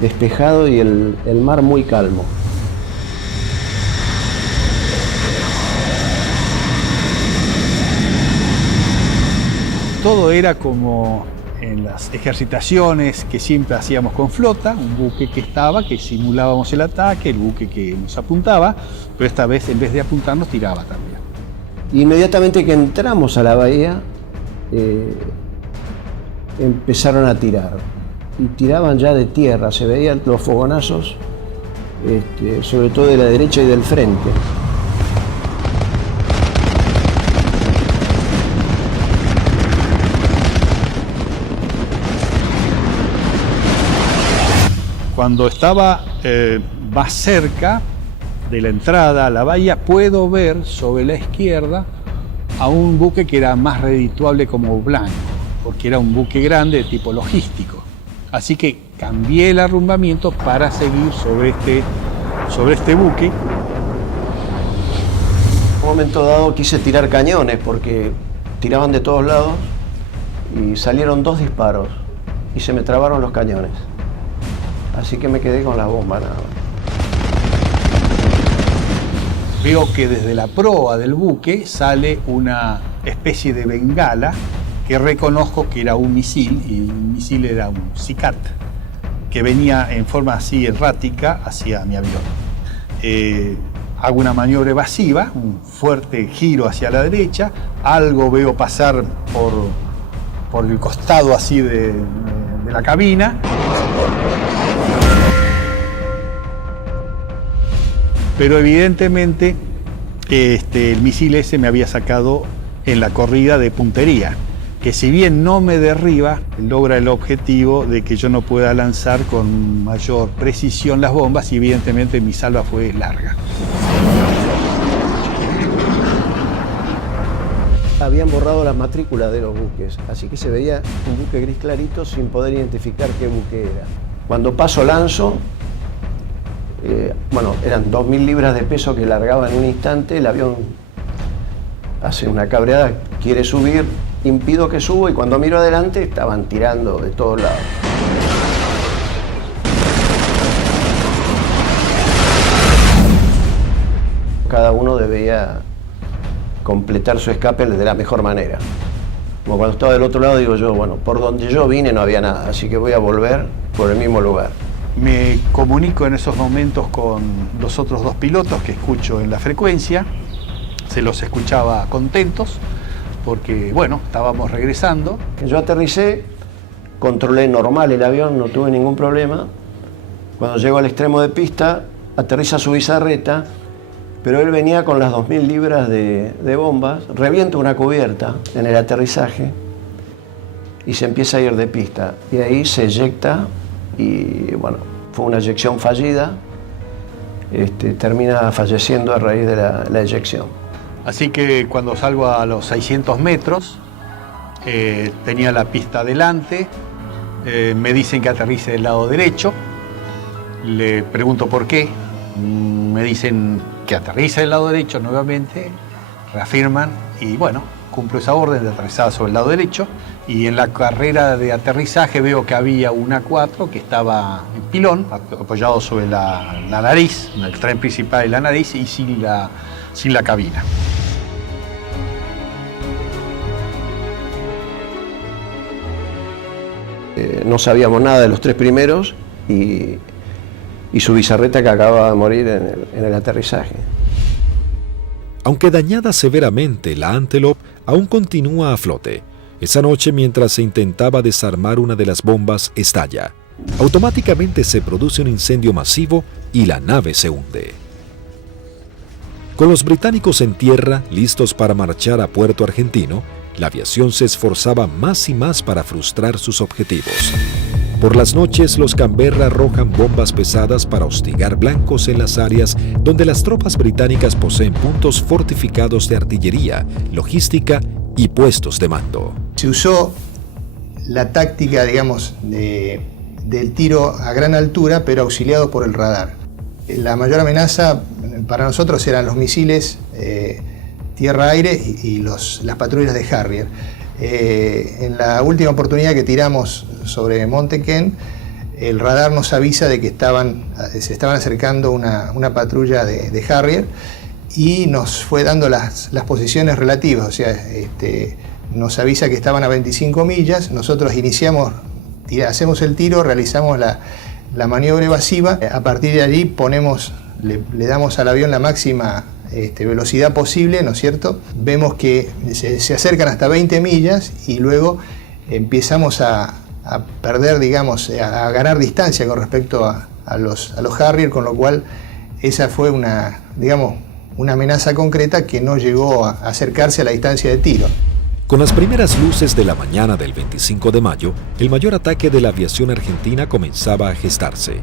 despejado y el mar muy calmo. Todo era como en las ejercitaciones que siempre hacíamos con flota, un buque que simulábamos el ataque, el buque que nos apuntaba, pero esta vez en vez de apuntarnos tiraba también. Inmediatamente que entramos a la bahía, empezaron a tirar. Y tiraban ya de tierra, se veían los fogonazos, sobre todo de la derecha y del frente. Cuando estaba más cerca de la entrada a la bahía, puedo ver sobre la izquierda a un buque que era más redituable como blanco, porque era un buque grande de tipo logístico. Así que cambié el arrumbamiento para seguir sobre este buque. En un momento dado quise tirar cañones porque tiraban de todos lados y salieron 2 disparos y se me trabaron los cañones. Así que me quedé con la bomba nada más. Veo que desde la proa del buque sale una especie de bengala que reconozco que era un misil, y el misil era un SICAT, que venía en forma así errática hacia mi avión. Hago una maniobra evasiva, un fuerte giro hacia la derecha, algo veo pasar por el costado así de la cabina. Pero evidentemente el misil ese me había sacado en la corrida de puntería, que si bien no me derriba, logra el objetivo de que yo no pueda lanzar con mayor precisión las bombas, y evidentemente mi salva fue larga. Habían borrado las matrículas de los buques, así que se veía un buque gris clarito sin poder identificar qué buque era. Cuando paso lanzo, eran 2.000 libras de peso que largaba en un instante, el avión hace una cabreada, quiere subir, impido que suba, y cuando miro adelante estaban tirando de todos lados. Cada uno debía completar su escape de la mejor manera. Como cuando estaba del otro lado, digo yo, bueno, por donde yo vine no había nada, así que voy a volver por el mismo lugar. Me comunico en esos momentos con los otros dos pilotos que escucho en la frecuencia. Se los escuchaba contentos porque, bueno, estábamos regresando. Yo aterricé, controlé normal el avión, no tuve ningún problema. Cuando llego al extremo de pista, aterriza su bizarreta, pero él venía con las 2.000 libras de bombas, revienta una cubierta en el aterrizaje y se empieza a ir de pista. Y ahí se eyecta y, bueno, fue una eyección fallida. Termina falleciendo a raíz de la eyección. Así que cuando salgo a los 600 metros, tenía la pista adelante, me dicen que aterrice del lado derecho, le pregunto por qué, me dicen que aterrice del lado derecho nuevamente, reafirman y bueno, cumplo esa orden de aterrizar sobre el lado derecho, y en la carrera de aterrizaje veo que había un A4 que estaba en pilón, apoyado sobre la nariz, en el tren principal y la nariz, y sin la cabina. No sabíamos nada de los tres primeros y su bizarreta que acababa de morir en el aterrizaje. Aunque dañada severamente, la Antelope aún continúa a flote. Esa noche, mientras se intentaba desarmar una de las bombas, estalla. Automáticamente se produce un incendio masivo y la nave se hunde. Con los británicos en tierra, listos para marchar a Puerto Argentino, la aviación se esforzaba más y más para frustrar sus objetivos. Por las noches, los Canberra arrojan bombas pesadas para hostigar blancos en las áreas donde las tropas británicas poseen puntos fortificados de artillería, logística y puestos de mando. Se usó la táctica, digamos, del tiro a gran altura, pero auxiliado por el radar. La mayor amenaza para nosotros eran los misiles tierra-aire y las patrullas de Harrier. En la última oportunidad que tiramos sobre Monte Kent, el radar nos avisa de que se estaban acercando una patrulla de Harrier y nos fue dando las posiciones relativas, o sea, nos avisa que estaban a 25 millas, nosotros hacemos el tiro, realizamos la maniobra evasiva, a partir de allí le damos al avión la máxima velocidad posible, ¿no es cierto? Vemos que se acercan hasta 20 millas y luego empezamos a perder, digamos, a ganar distancia con respecto a los Harrier, con lo cual esa fue una amenaza concreta que no llegó a acercarse a la distancia de tiro. Con las primeras luces de la mañana del 25 de mayo, el mayor ataque de la aviación argentina comenzaba a gestarse.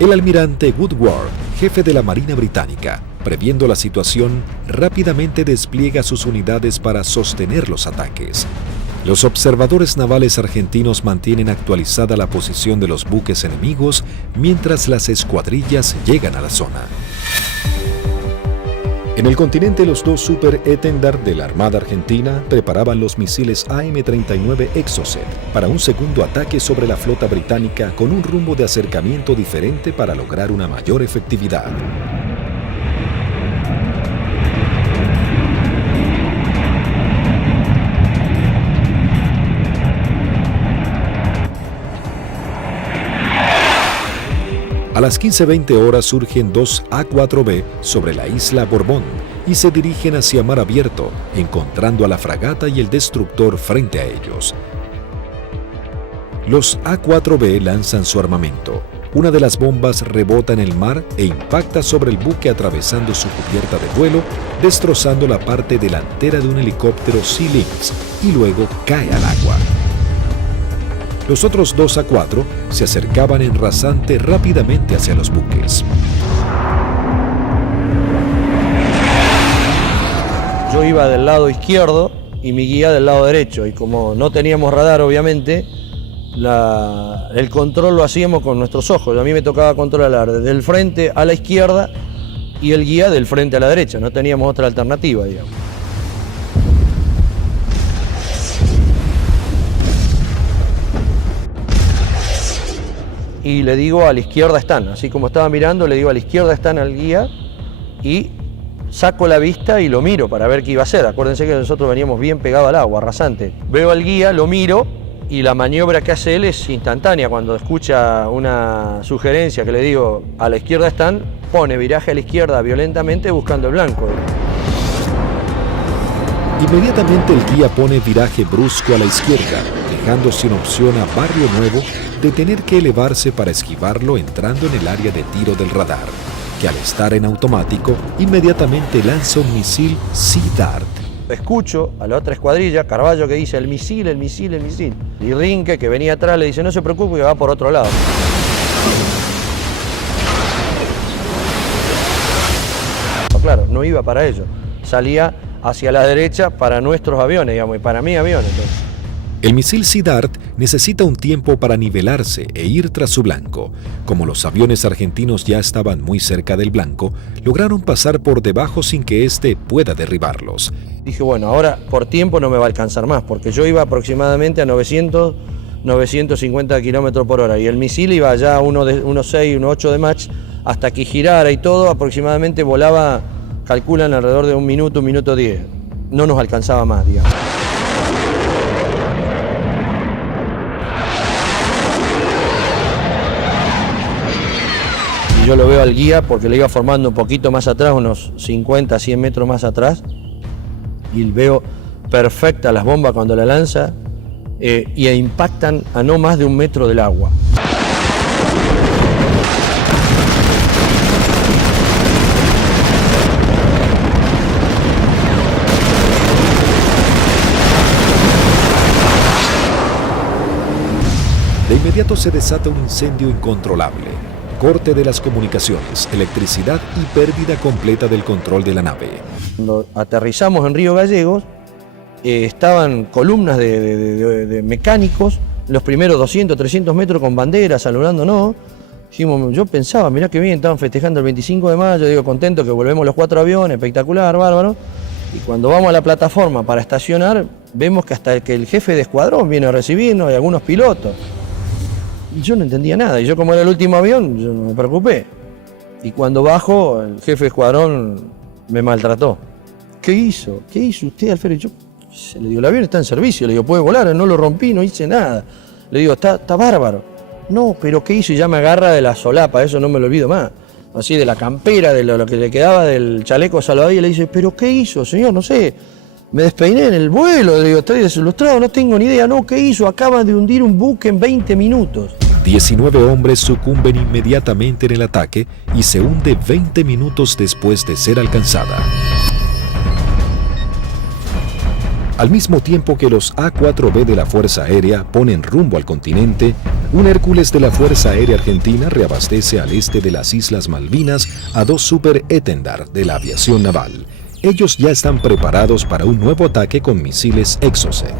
El almirante Woodward, jefe de la Marina Británica, previendo la situación, rápidamente despliega sus unidades para sostener los ataques. Los observadores navales argentinos mantienen actualizada la posición de los buques enemigos mientras las escuadrillas llegan a la zona. En el continente, los dos Super Étendard de la Armada Argentina preparaban los misiles AM-39 Exocet para un segundo ataque sobre la flota británica con un rumbo de acercamiento diferente para lograr una mayor efectividad. A las 15:20 horas surgen dos A-4B sobre la isla Borbón y se dirigen hacia mar abierto, encontrando a la fragata y el destructor frente a ellos. Los A-4B lanzan su armamento. Una de las bombas rebota en el mar e impacta sobre el buque atravesando su cubierta de vuelo, destrozando la parte delantera de un helicóptero Sea Lynx y luego cae al agua. Los otros dos A-4 se acercaban en rasante rápidamente hacia los buques. Yo iba del lado izquierdo y mi guía del lado derecho, y como no teníamos radar obviamente, el control lo hacíamos con nuestros ojos. A mí me tocaba controlar desde el frente a la izquierda y el guía del frente a la derecha, no teníamos otra alternativa, digamos. Y le digo a la izquierda están, así como estaba mirando, le digo a la izquierda están al guía y saco la vista y lo miro para ver qué iba a hacer. Acuérdense que nosotros veníamos bien pegados al agua, rasante. Veo al guía, lo miro y la maniobra que hace él es instantánea. Cuando escucha una sugerencia que le digo a la izquierda están, pone viraje a la izquierda violentamente buscando el blanco. Inmediatamente el guía pone viraje brusco a la izquierda, dejando sin opción a Barrio Nuevo de tener que elevarse para esquivarlo entrando en el área de tiro del radar, que al estar en automático, inmediatamente lanza un misil Sea Dart. Escucho a la otra escuadrilla, Carballo, que dice el misil, el misil, el misil. Y Rinque, que venía atrás, le dice no se preocupe que va por otro lado. Claro, no iba para ello, salía hacia la derecha para nuestros aviones, digamos, y para mi avión. Entonces. El misil Sea Dart necesita un tiempo para nivelarse e ir tras su blanco. Como los aviones argentinos ya estaban muy cerca del blanco, lograron pasar por debajo sin que éste pueda derribarlos. Dije, bueno, ahora por tiempo no me va a alcanzar más, porque yo iba aproximadamente a 900, 950 km por hora y el misil iba ya a 1.6, 1.8 de Mach, hasta que girara y todo, aproximadamente volaba, calculan alrededor de 1 minuto 10. No nos alcanzaba más, digamos. Y yo lo veo al guía porque le iba formando un poquito más atrás, unos 50, 100 metros más atrás, y veo perfecta las bombas cuando la lanza y impactan a no más de 1 metro del agua. De inmediato se desata un incendio incontrolable, corte de las comunicaciones, electricidad y pérdida completa del control de la nave. Cuando aterrizamos en Río Gallegos, estaban columnas de mecánicos, los primeros 200, 300 metros con banderas, saludándonos. Dijimos, yo pensaba, mirá qué bien, estaban festejando el 25 de mayo, digo, contento que volvemos los 4 aviones, espectacular, bárbaro. Y cuando vamos a la plataforma para estacionar, vemos que hasta el jefe de escuadrón viene a recibirnos y algunos pilotos. Y yo no entendía nada, y yo como era el último avión, yo no me preocupé. Y cuando bajo, el jefe de escuadrón me maltrató. ¿Qué hizo? ¿Qué hizo usted, Alfredo? Yo le digo, el avión está en servicio, le digo, puede volar, no lo rompí, no hice nada. Le digo, está bárbaro. No, pero ¿qué hizo? Y ya me agarra de la solapa, eso no me lo olvido más. Así de la campera, de lo que le quedaba del chaleco salvavidas, y le dice, ¿pero qué hizo, señor? No sé. Me despeiné en el vuelo, le digo, estoy desilustrado, no tengo ni idea. No, ¿qué hizo? Acaba de hundir un buque en 20 minutos. 19 hombres sucumben inmediatamente en el ataque y se hunde 20 minutos después de ser alcanzada. Al mismo tiempo que los A-4B de la Fuerza Aérea ponen rumbo al continente, un Hércules de la Fuerza Aérea Argentina reabastece al este de las Islas Malvinas a 2 Super Étendard de la aviación naval. Ellos ya están preparados para un nuevo ataque con misiles Exocet.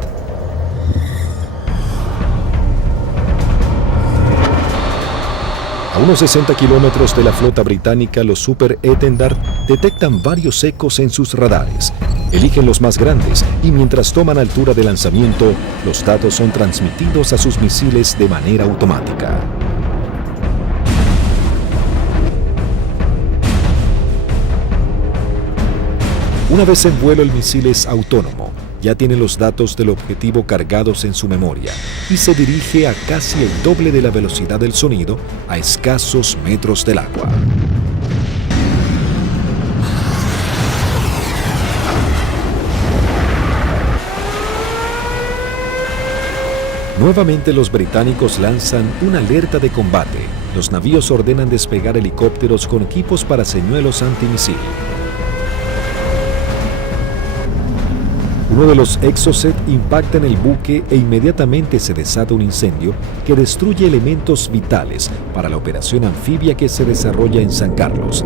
A unos 60 kilómetros de la flota británica, los Super Étendard detectan varios ecos en sus radares. Eligen los más grandes y mientras toman altura de lanzamiento, los datos son transmitidos a sus misiles de manera automática. Una vez en vuelo, el misil es autónomo. ya tiene los datos del objetivo cargados en su memoria y se dirige a casi el doble de la velocidad del sonido a escasos metros del agua. Nuevamente los británicos lanzan una alerta de combate. Los navíos ordenan despegar helicópteros con equipos para señuelos antimisil. Uno de los Exocet impacta en el buque e inmediatamente se desata un incendio que destruye elementos vitales para la operación anfibia que se desarrolla en San Carlos.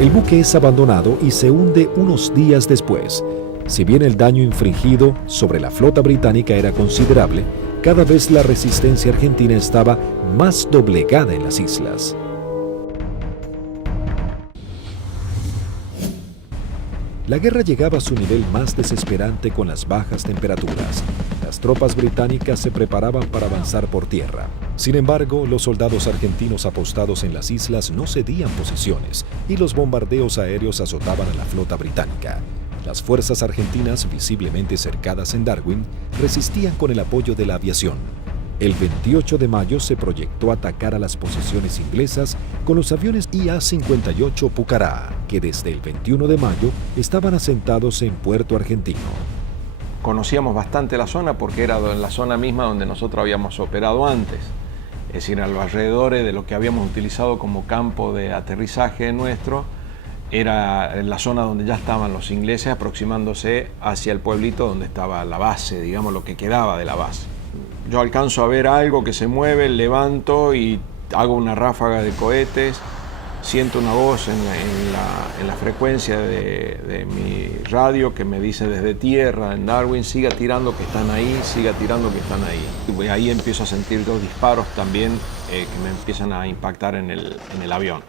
El buque es abandonado y se hunde unos días después. Si bien el daño infligido sobre la flota británica era considerable, cada vez la resistencia argentina estaba más doblegada en las islas. La guerra llegaba a su nivel más desesperante con las bajas temperaturas. Las tropas británicas se preparaban para avanzar por tierra. Sin embargo, los soldados argentinos apostados en las islas no cedían posiciones y los bombardeos aéreos azotaban a la flota británica. Las fuerzas argentinas, visiblemente cercadas en Darwin, resistían con el apoyo de la aviación. El 28 de mayo se proyectó atacar a las posiciones inglesas con los aviones IA-58 Pucará, que desde el 21 de mayo estaban asentados en Puerto Argentino. Conocíamos bastante la zona porque era la zona misma donde nosotros habíamos operado antes. Es decir, a los alrededores de lo que habíamos utilizado como campo de aterrizaje nuestro, era la zona donde ya estaban los ingleses aproximándose hacia el pueblito donde estaba la base, digamos, lo que quedaba de la base. Yo alcanzo a ver algo que se mueve, levanto y hago una ráfaga de cohetes, siento una voz en la frecuencia de mi radio que me dice desde tierra en Darwin: siga tirando que están ahí, siga tirando que están ahí. Y ahí empiezo a sentir dos disparos también que me empiezan a impactar en el avión.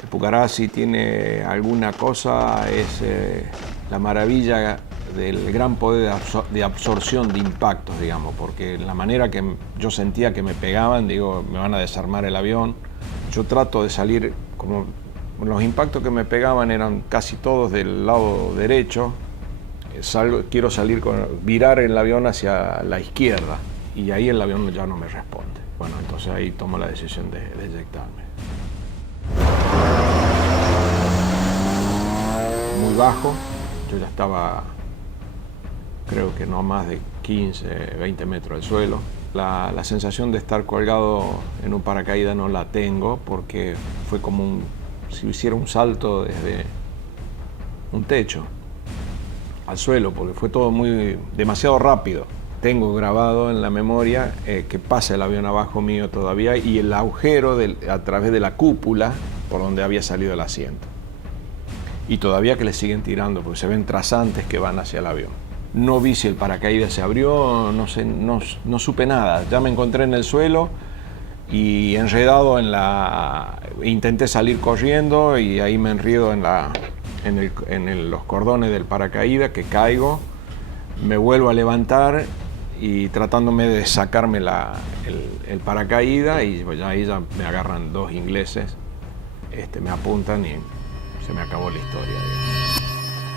El Pucará, si tiene alguna cosa, es la maravilla del gran poder de absorción de impactos, digamos, porque la manera que yo sentía que me pegaban, digo, me van a desarmar el avión. Yo trato de salir, como los impactos que me pegaban eran casi todos del lado derecho, quiero virar el avión hacia la izquierda y ahí el avión ya no me responde. Bueno, entonces ahí tomo la decisión de eyectarme. Muy bajo, yo ya estaba, creo que no más de 15, 20 metros del suelo. La sensación de estar colgado en un paracaídas no la tengo porque fue como si hiciera un salto desde un techo al suelo, porque fue todo demasiado rápido. Tengo grabado en la memoria que pasa el avión abajo mío todavía y el agujero a través de la cúpula por donde había salido el asiento. Y todavía que le siguen tirando porque se ven trazantes que van hacia el avión. No vi si el paracaídas se abrió, no sé, no supe nada. Ya me encontré en el suelo y enredado intenté salir corriendo y ahí me enredo en los cordones del paracaídas, que caigo, me vuelvo a levantar y tratándome de sacarme el paracaídas y pues ahí ya me agarran dos ingleses, me apuntan y se me acabó la historia, digamos.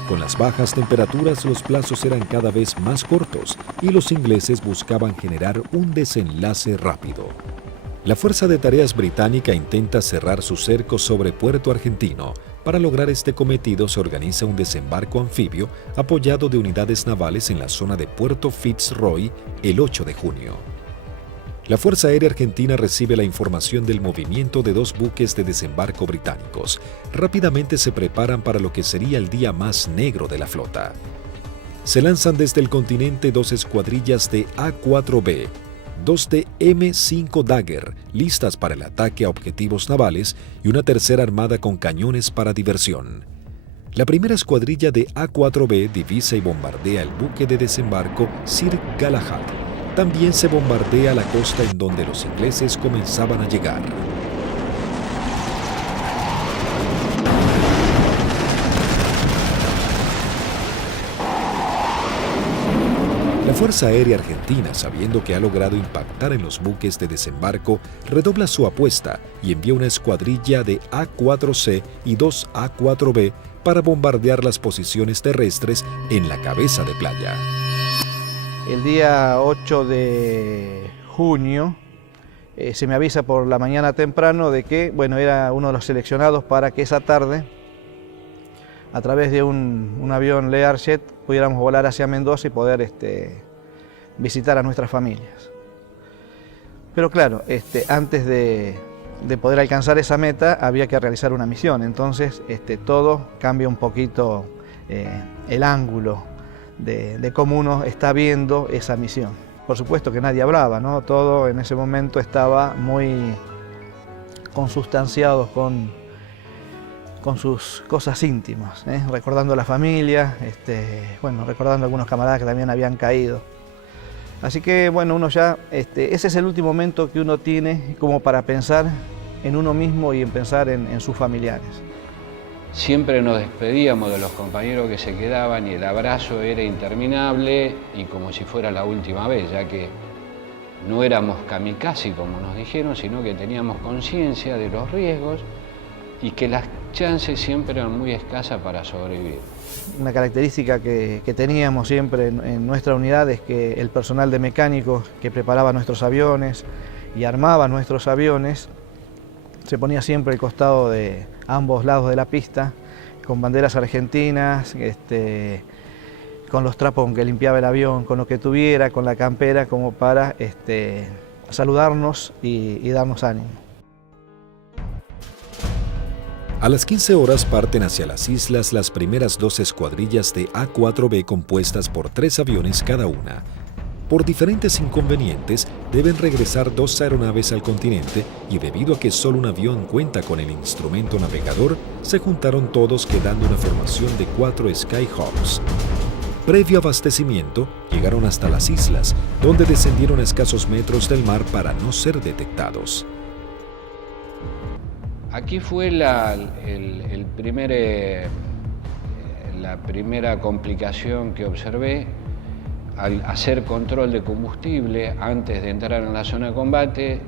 Con las bajas temperaturas, los plazos eran cada vez más cortos y los ingleses buscaban generar un desenlace rápido. La Fuerza de Tareas británica intenta cerrar su cerco sobre Puerto Argentino. Para lograr este cometido se organiza un desembarco anfibio apoyado de unidades navales en la zona de Puerto Fitzroy el 8 de junio. La Fuerza Aérea Argentina recibe la información del movimiento de dos buques de desembarco británicos. Rápidamente se preparan para lo que sería el día más negro de la flota. Se lanzan desde el continente dos escuadrillas de A4B, dos de M5 Dagger, listas para el ataque a objetivos navales, y una tercera armada con cañones para diversión. La primera escuadrilla de A4B divisa y bombardea el buque de desembarco Sir Galahad. También se bombardea la costa en donde los ingleses comenzaban a llegar. La Fuerza Aérea Argentina, sabiendo que ha logrado impactar en los buques de desembarco, redobla su apuesta y envía una escuadrilla de A-4C y 2 A-4B para bombardear las posiciones terrestres en la cabeza de playa. El día 8 de junio se me avisa por la mañana temprano de que, bueno, era uno de los seleccionados para que esa tarde, a través de un avión Learjet, pudiéramos volar hacia Mendoza y poder visitar a nuestras familias. Pero claro, antes de poder alcanzar esa meta había que realizar una misión, entonces todo cambia un poquito el ángulo de cómo uno está viendo esa misión. Por supuesto que nadie hablaba, ¿no? Todo en ese momento estaba muy consustanciado con sus cosas íntimas, recordando a la familia, bueno, recordando a algunos camaradas que también habían caído. Así que bueno, uno ya, ese es el último momento que uno tiene como para pensar en uno mismo y en pensar en sus familiares. Siempre nos despedíamos de los compañeros que se quedaban y el abrazo era interminable y como si fuera la última vez, ya que no éramos kamikaze como nos dijeron, sino que teníamos conciencia de los riesgos y que las chances siempre eran muy escasas para sobrevivir. Una característica que teníamos siempre en nuestra unidad es que el personal de mecánicos que preparaba nuestros aviones y armaba nuestros aviones se ponía siempre al costado de ambos lados de la pista, con banderas argentinas, con los trapos con que limpiaba el avión, con lo que tuviera, con la campera, como para saludarnos y darnos ánimo. A las 15 horas parten hacia las islas las primeras 2 escuadrillas de A-4B compuestas por 3 aviones cada una. Por diferentes inconvenientes, deben regresar 2 aeronaves al continente y debido a que solo un avión cuenta con el instrumento navegador, se juntaron todos quedando una formación de 4 Skyhawks. Previo abastecimiento, llegaron hasta las islas, donde descendieron a escasos metros del mar para no ser detectados. Aquí fue la primera complicación que observé. Al hacer control de combustible antes de entrar en la zona de combate,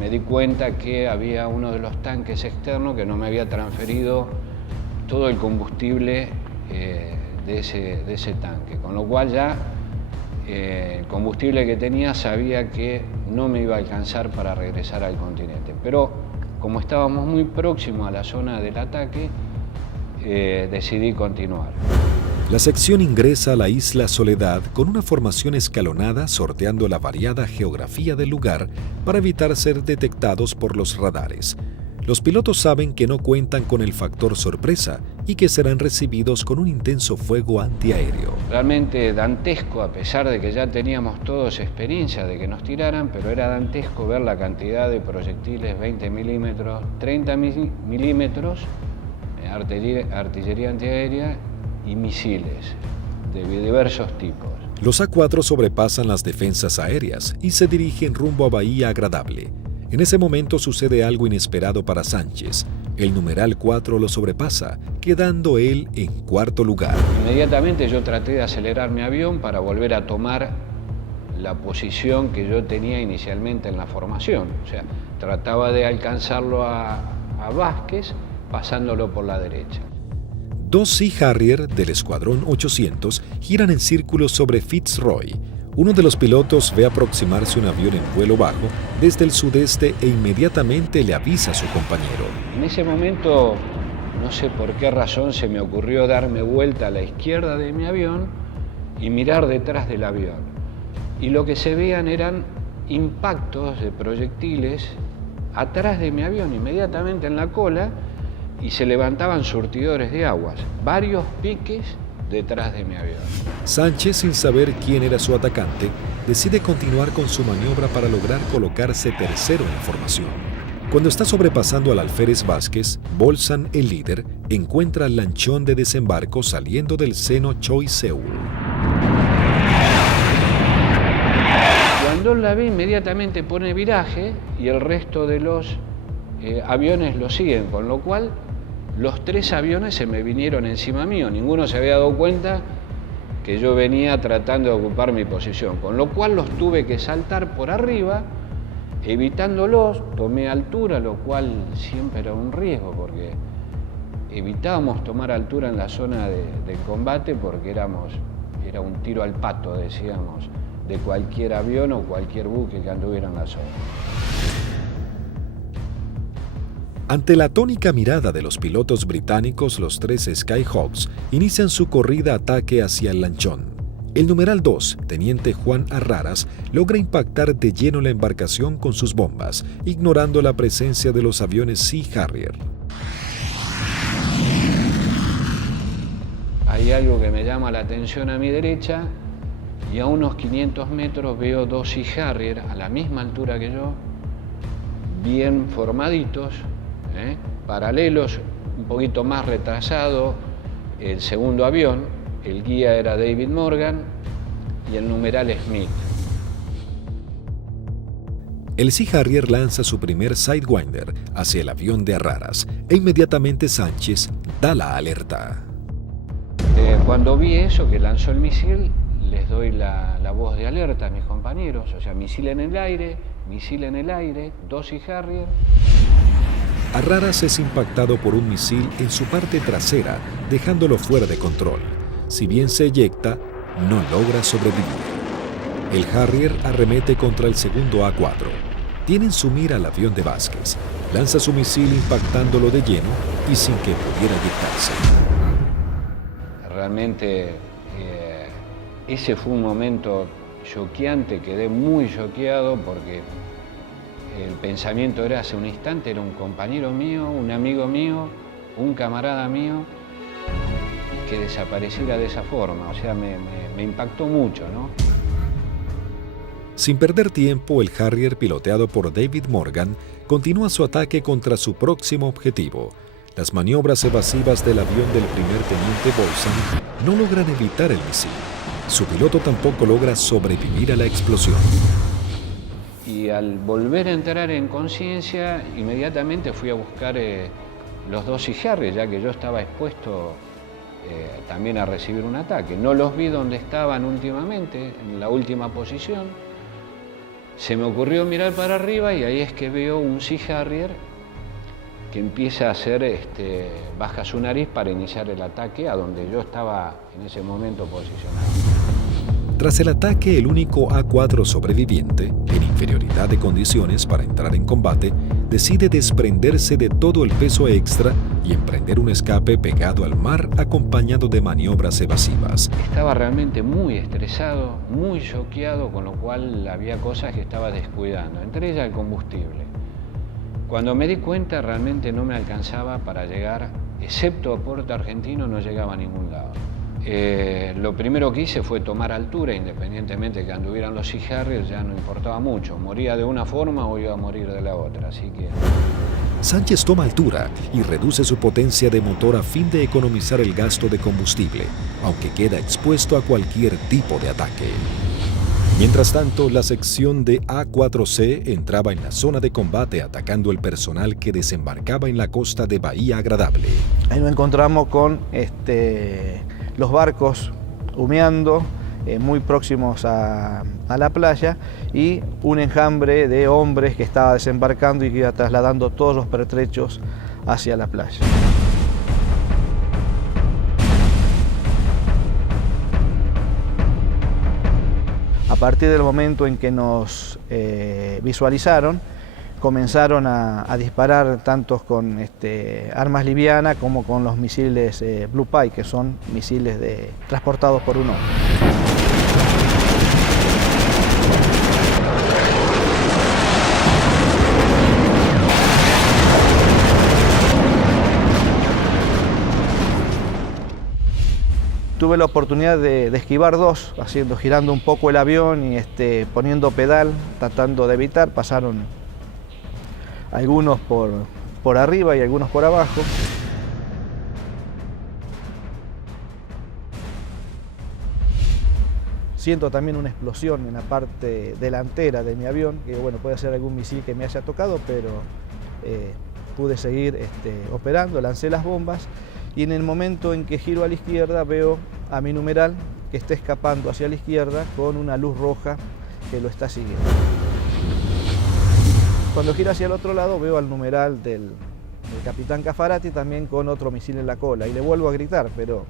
me di cuenta que había uno de los tanques externos que no me había transferido todo el combustible de ese tanque, con lo cual ya el combustible que tenía sabía que no me iba a alcanzar para regresar al continente. Pero como estábamos muy próximos a la zona del ataque, decidí continuar. La sección ingresa a la isla Soledad con una formación escalonada sorteando la variada geografía del lugar para evitar ser detectados por los radares. Los pilotos saben que no cuentan con el factor sorpresa y que serán recibidos con un intenso fuego antiaéreo. Realmente dantesco, a pesar de que ya teníamos todos experiencia de que nos tiraran, pero era dantesco ver la cantidad de proyectiles 20 milímetros, 30 milímetros, artillería antiaérea y misiles de diversos tipos. Los A-4 sobrepasan las defensas aéreas y se dirigen rumbo a Bahía Agradable. En ese momento sucede algo inesperado para Sánchez. El numeral 4 lo sobrepasa, quedando él en 4º lugar. Inmediatamente yo traté de acelerar mi avión para volver a tomar la posición que yo tenía inicialmente en la formación. O sea, trataba de alcanzarlo a Vázquez pasándolo por la derecha. 2 Sea Harrier del Escuadrón 800 giran en círculo sobre Fitzroy. Uno de los pilotos ve aproximarse un avión en vuelo bajo desde el sudeste e inmediatamente le avisa a su compañero. En ese momento, no sé por qué razón, se me ocurrió darme vuelta a la izquierda de mi avión y mirar detrás del avión. Y lo que se veían eran impactos de proyectiles atrás de mi avión, inmediatamente en la cola, y se levantaban surtidores de aguas, varios piques detrás de mi avión. Sánchez, sin saber quién era su atacante, decide continuar con su maniobra para lograr colocarse tercero en la formación. Cuando está sobrepasando al alférez Vázquez, Bolsan, el líder, encuentra al lanchón de desembarco saliendo del seno Choi Seul. Cuando la ve, inmediatamente pone viraje y el resto de los aviones lo siguen, con lo cual los 3 aviones se me vinieron encima mío. Ninguno se había dado cuenta que yo venía tratando de ocupar mi posición, con lo cual los tuve que saltar por arriba, evitándolos, tomé altura, lo cual siempre era un riesgo, porque evitábamos tomar altura en la zona de combate porque era un tiro al pato, decíamos, de cualquier avión o cualquier buque que anduviera en la zona. Ante la tónica mirada de los pilotos británicos, los 3 Skyhawks inician su corrida-ataque hacia el lanchón. El numeral 2, teniente Juan Arraras, logra impactar de lleno la embarcación con sus bombas, ignorando la presencia de los aviones Sea Harrier. Hay algo que me llama la atención a mi derecha y a unos 500 metros veo 2 Sea Harrier a la misma altura que yo, bien formaditos, paralelos, un poquito más retrasado el segundo avión, el guía era David Morgan y el numeral Smith. El Sea Harrier lanza su primer Sidewinder hacia el avión de Arraras e inmediatamente Sánchez da la alerta. Cuando vi eso, que lanzó el misil, les doy la voz de alerta a mis compañeros, o sea, misil en el aire, 2 Sea Harrier. Arraras es impactado por un misil en su parte trasera, dejándolo fuera de control. Si bien se eyecta, no logra sobrevivir. El Harrier arremete contra el segundo A4. Tiene en su mira al avión de Vázquez. Lanza su misil impactándolo de lleno y sin que pudiera eyectarse. Realmente ese fue un momento choqueante, quedé muy choqueado porque el pensamiento era hace un instante, era un compañero mío, un amigo mío, un camarada mío, que desapareciera de esa forma, o sea, me impactó mucho, ¿no? Sin perder tiempo, el Harrier, piloteado por David Morgan, continúa su ataque contra su próximo objetivo. Las maniobras evasivas del avión del primer teniente Bolson no logran evitar el misil. Su piloto tampoco logra sobrevivir a la explosión. Y al volver a entrar en conciencia, inmediatamente fui a buscar los 2 Sea Harrier, ya que yo estaba expuesto también a recibir un ataque. No los vi donde estaban últimamente, en la última posición. Se me ocurrió mirar para arriba y ahí es que veo un Sea Harrier que empieza a hacer, baja su nariz para iniciar el ataque a donde yo estaba en ese momento posicionado. Tras el ataque, el único A4 sobreviviente, en inferioridad de condiciones para entrar en combate, decide desprenderse de todo el peso extra y emprender un escape pegado al mar acompañado de maniobras evasivas. Estaba realmente muy estresado, muy choqueado, con lo cual había cosas que estaba descuidando, entre ellas el combustible. Cuando me di cuenta realmente no me alcanzaba para llegar, excepto a Puerto Argentino, no llegaba a ningún lado. Lo primero que hice fue tomar altura, independientemente que anduvieran los Sea Harrier, ya no importaba mucho, moría de una forma o iba a morir de la otra, así que... Sánchez toma altura y reduce su potencia de motor a fin de economizar el gasto de combustible, aunque queda expuesto a cualquier tipo de ataque. Mientras tanto, la sección de A4C entraba en la zona de combate atacando el personal que desembarcaba en la costa de Bahía Agradable. Ahí nos encontramos con los barcos humeando, muy próximos a la playa, y un enjambre de hombres que estaba desembarcando y que iba trasladando todos los pertrechos hacia la playa. A partir del momento en que nos visualizaron, comenzaron a disparar tanto con armas livianas como con los misiles Blue Pie, que son misiles transportados por un hombre. Tuve la oportunidad de esquivar 2, girando un poco el avión y poniendo pedal, tratando de evitar. Pasaron algunos por arriba y algunos por abajo. Siento también una explosión en la parte delantera de mi avión, que bueno, puede ser algún misil que me haya tocado, pero pude seguir operando, lancé las bombas. Y en el momento en que giro a la izquierda veo a mi numeral, que que está escapando hacia la izquierda con una luz roja que lo está siguiendo. Cuando gira hacia el otro lado veo al numeral del capitán Caffarati también con otro misil en la cola y le vuelvo a gritar, pero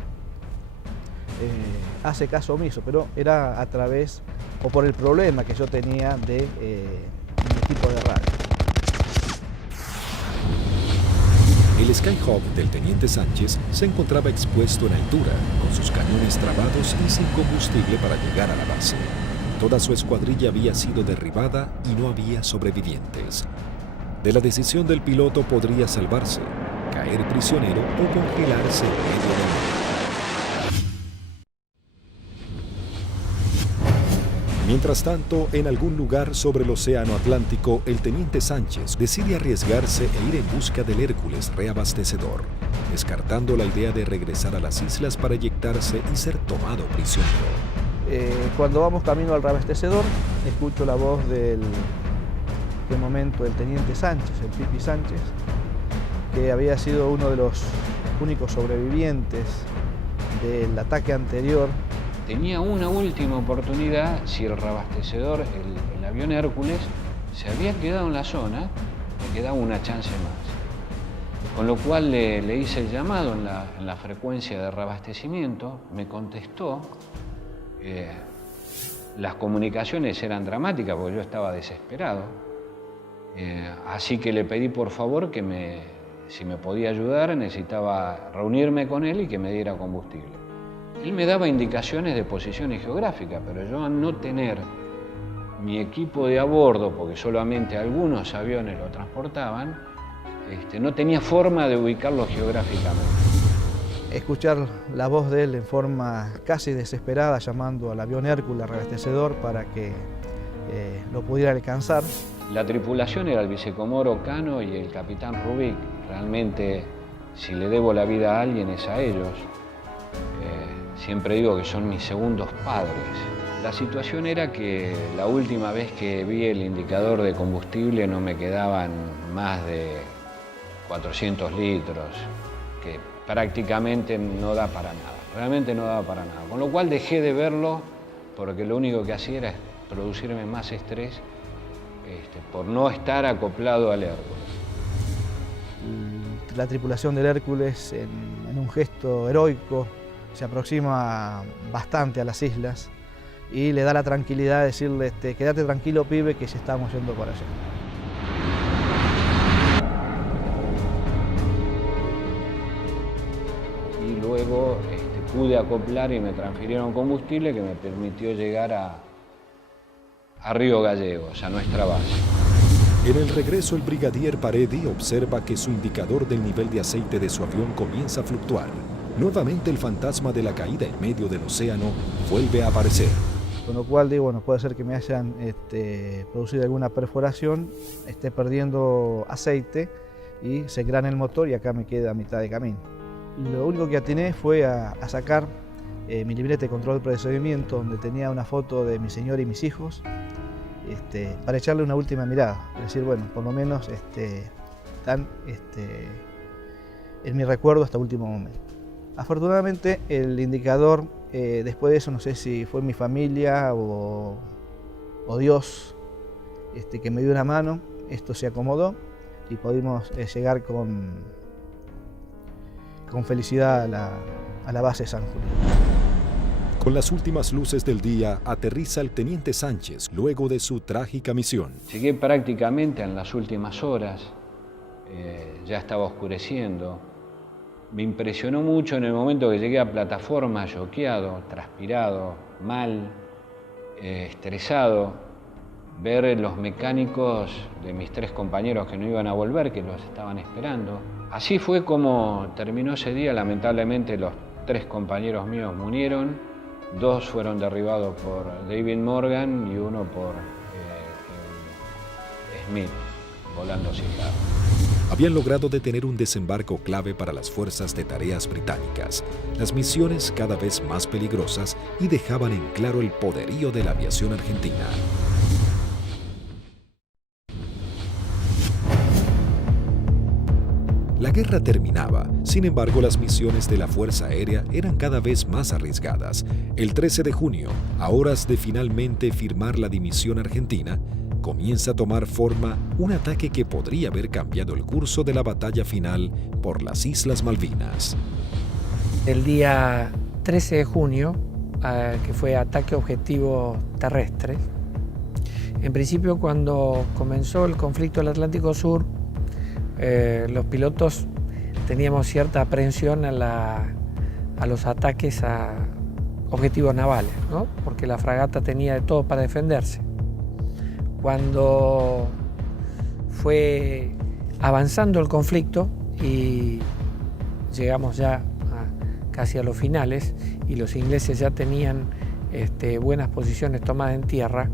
hace caso omiso, pero era a través o por el problema que yo tenía de mi equipo de radio. El Skyhawk del teniente Sánchez se encontraba expuesto en altura, con sus cañones trabados y sin combustible para llegar a la base. Toda su escuadrilla había sido derribada y no había sobrevivientes. De la decisión del piloto podría salvarse, caer prisionero o congelarse en medio del mar. Mientras tanto, en algún lugar sobre el océano Atlántico, el teniente Sánchez decide arriesgarse e ir en busca del Hércules reabastecedor, descartando la idea de regresar a las islas para eyectarse y ser tomado prisionero. Cuando vamos camino al reabastecedor, escucho la voz de momento del teniente Sánchez, el Pipi Sánchez, que había sido uno de los únicos sobrevivientes del ataque anterior. Tenía una última oportunidad si el reabastecedor, el avión Hércules, se había quedado en la zona, le quedaba una chance más. Con lo cual le hice el llamado en la frecuencia de reabastecimiento, me contestó. Las comunicaciones eran dramáticas porque yo estaba desesperado. Así que le pedí por favor que si me podía ayudar, necesitaba reunirme con él y que me diera combustible. Él me daba indicaciones de posiciones geográficas, pero yo al no tener mi equipo de a bordo, porque solamente algunos aviones lo transportaban, no tenía forma de ubicarlo geográficamente. Escuchar la voz de él en forma casi desesperada, llamando al avión Hércules reabastecedor para que lo pudiera alcanzar. La tripulación era el vicecomoro Cano y el capitán Rubik. Realmente, si le debo la vida a alguien es a ellos. Siempre digo que son mis segundos padres. La situación era que la última vez que vi el indicador de combustible no me quedaban más de 400 litros, que prácticamente no da para nada, realmente no daba para nada. Con lo cual dejé de verlo porque lo único que hacía era producirme más estrés por no estar acoplado al Hércules. La tripulación del Hércules, en un gesto heroico, se aproxima bastante a las islas y le da la tranquilidad de decirle, quédate tranquilo, pibe, que ya estamos yendo para allá. Y luego pude acoplar y me transfirieron combustible que me permitió llegar a Río Gallegos, a nuestra base. En el regreso, el brigadier Paredi observa que su indicador del nivel de aceite de su avión comienza a fluctuar. Nuevamente el fantasma de la caída en medio del océano vuelve a aparecer. Con lo cual digo, bueno, puede ser que me hayan producido alguna perforación, esté perdiendo aceite y se grane el motor y acá me queda a mitad de camino. Lo único que atiné fue a sacar mi libreta de control de procedimiento, donde tenía una foto de mi señora y mis hijos, para echarle una última mirada. Es decir, bueno, por lo menos están en mi recuerdo hasta último momento. Afortunadamente el indicador, después de eso, no sé si fue mi familia o Dios que me dio una mano, esto se acomodó y pudimos llegar con felicidad a la base San Julián. Con las últimas luces del día, aterriza el teniente Sánchez luego de su trágica misión. Llegué prácticamente en las últimas horas, ya estaba oscureciendo. Me impresionó mucho en el momento que llegué a plataforma, choqueado, transpirado, mal, estresado, ver los mecánicos de mis 3 compañeros que no iban a volver, que los estaban esperando. Así fue como terminó ese día. Lamentablemente los 3 compañeros míos murieron, 2 fueron derribados por David Morgan y 1 por Smith, volando Cigarro. Habían logrado detener un desembarco clave para las fuerzas de tareas británicas, las misiones cada vez más peligrosas y dejaban en claro el poderío de la aviación argentina. La guerra terminaba, sin embargo las misiones de la Fuerza Aérea eran cada vez más arriesgadas. El 13 de junio, a horas de finalmente firmar la dimisión argentina, comienza a tomar forma un ataque que podría haber cambiado el curso de la batalla final por las Islas Malvinas. El día 13 de junio, que fue ataque objetivo terrestre, en principio cuando comenzó el conflicto del Atlántico Sur, los pilotos teníamos cierta aprehensión a los ataques a objetivos navales, ¿no? Porque la fragata tenía de todo para defenderse. Cuando fue avanzando el conflicto y llegamos ya casi a los finales y los ingleses ya tenían buenas posiciones tomadas en tierra,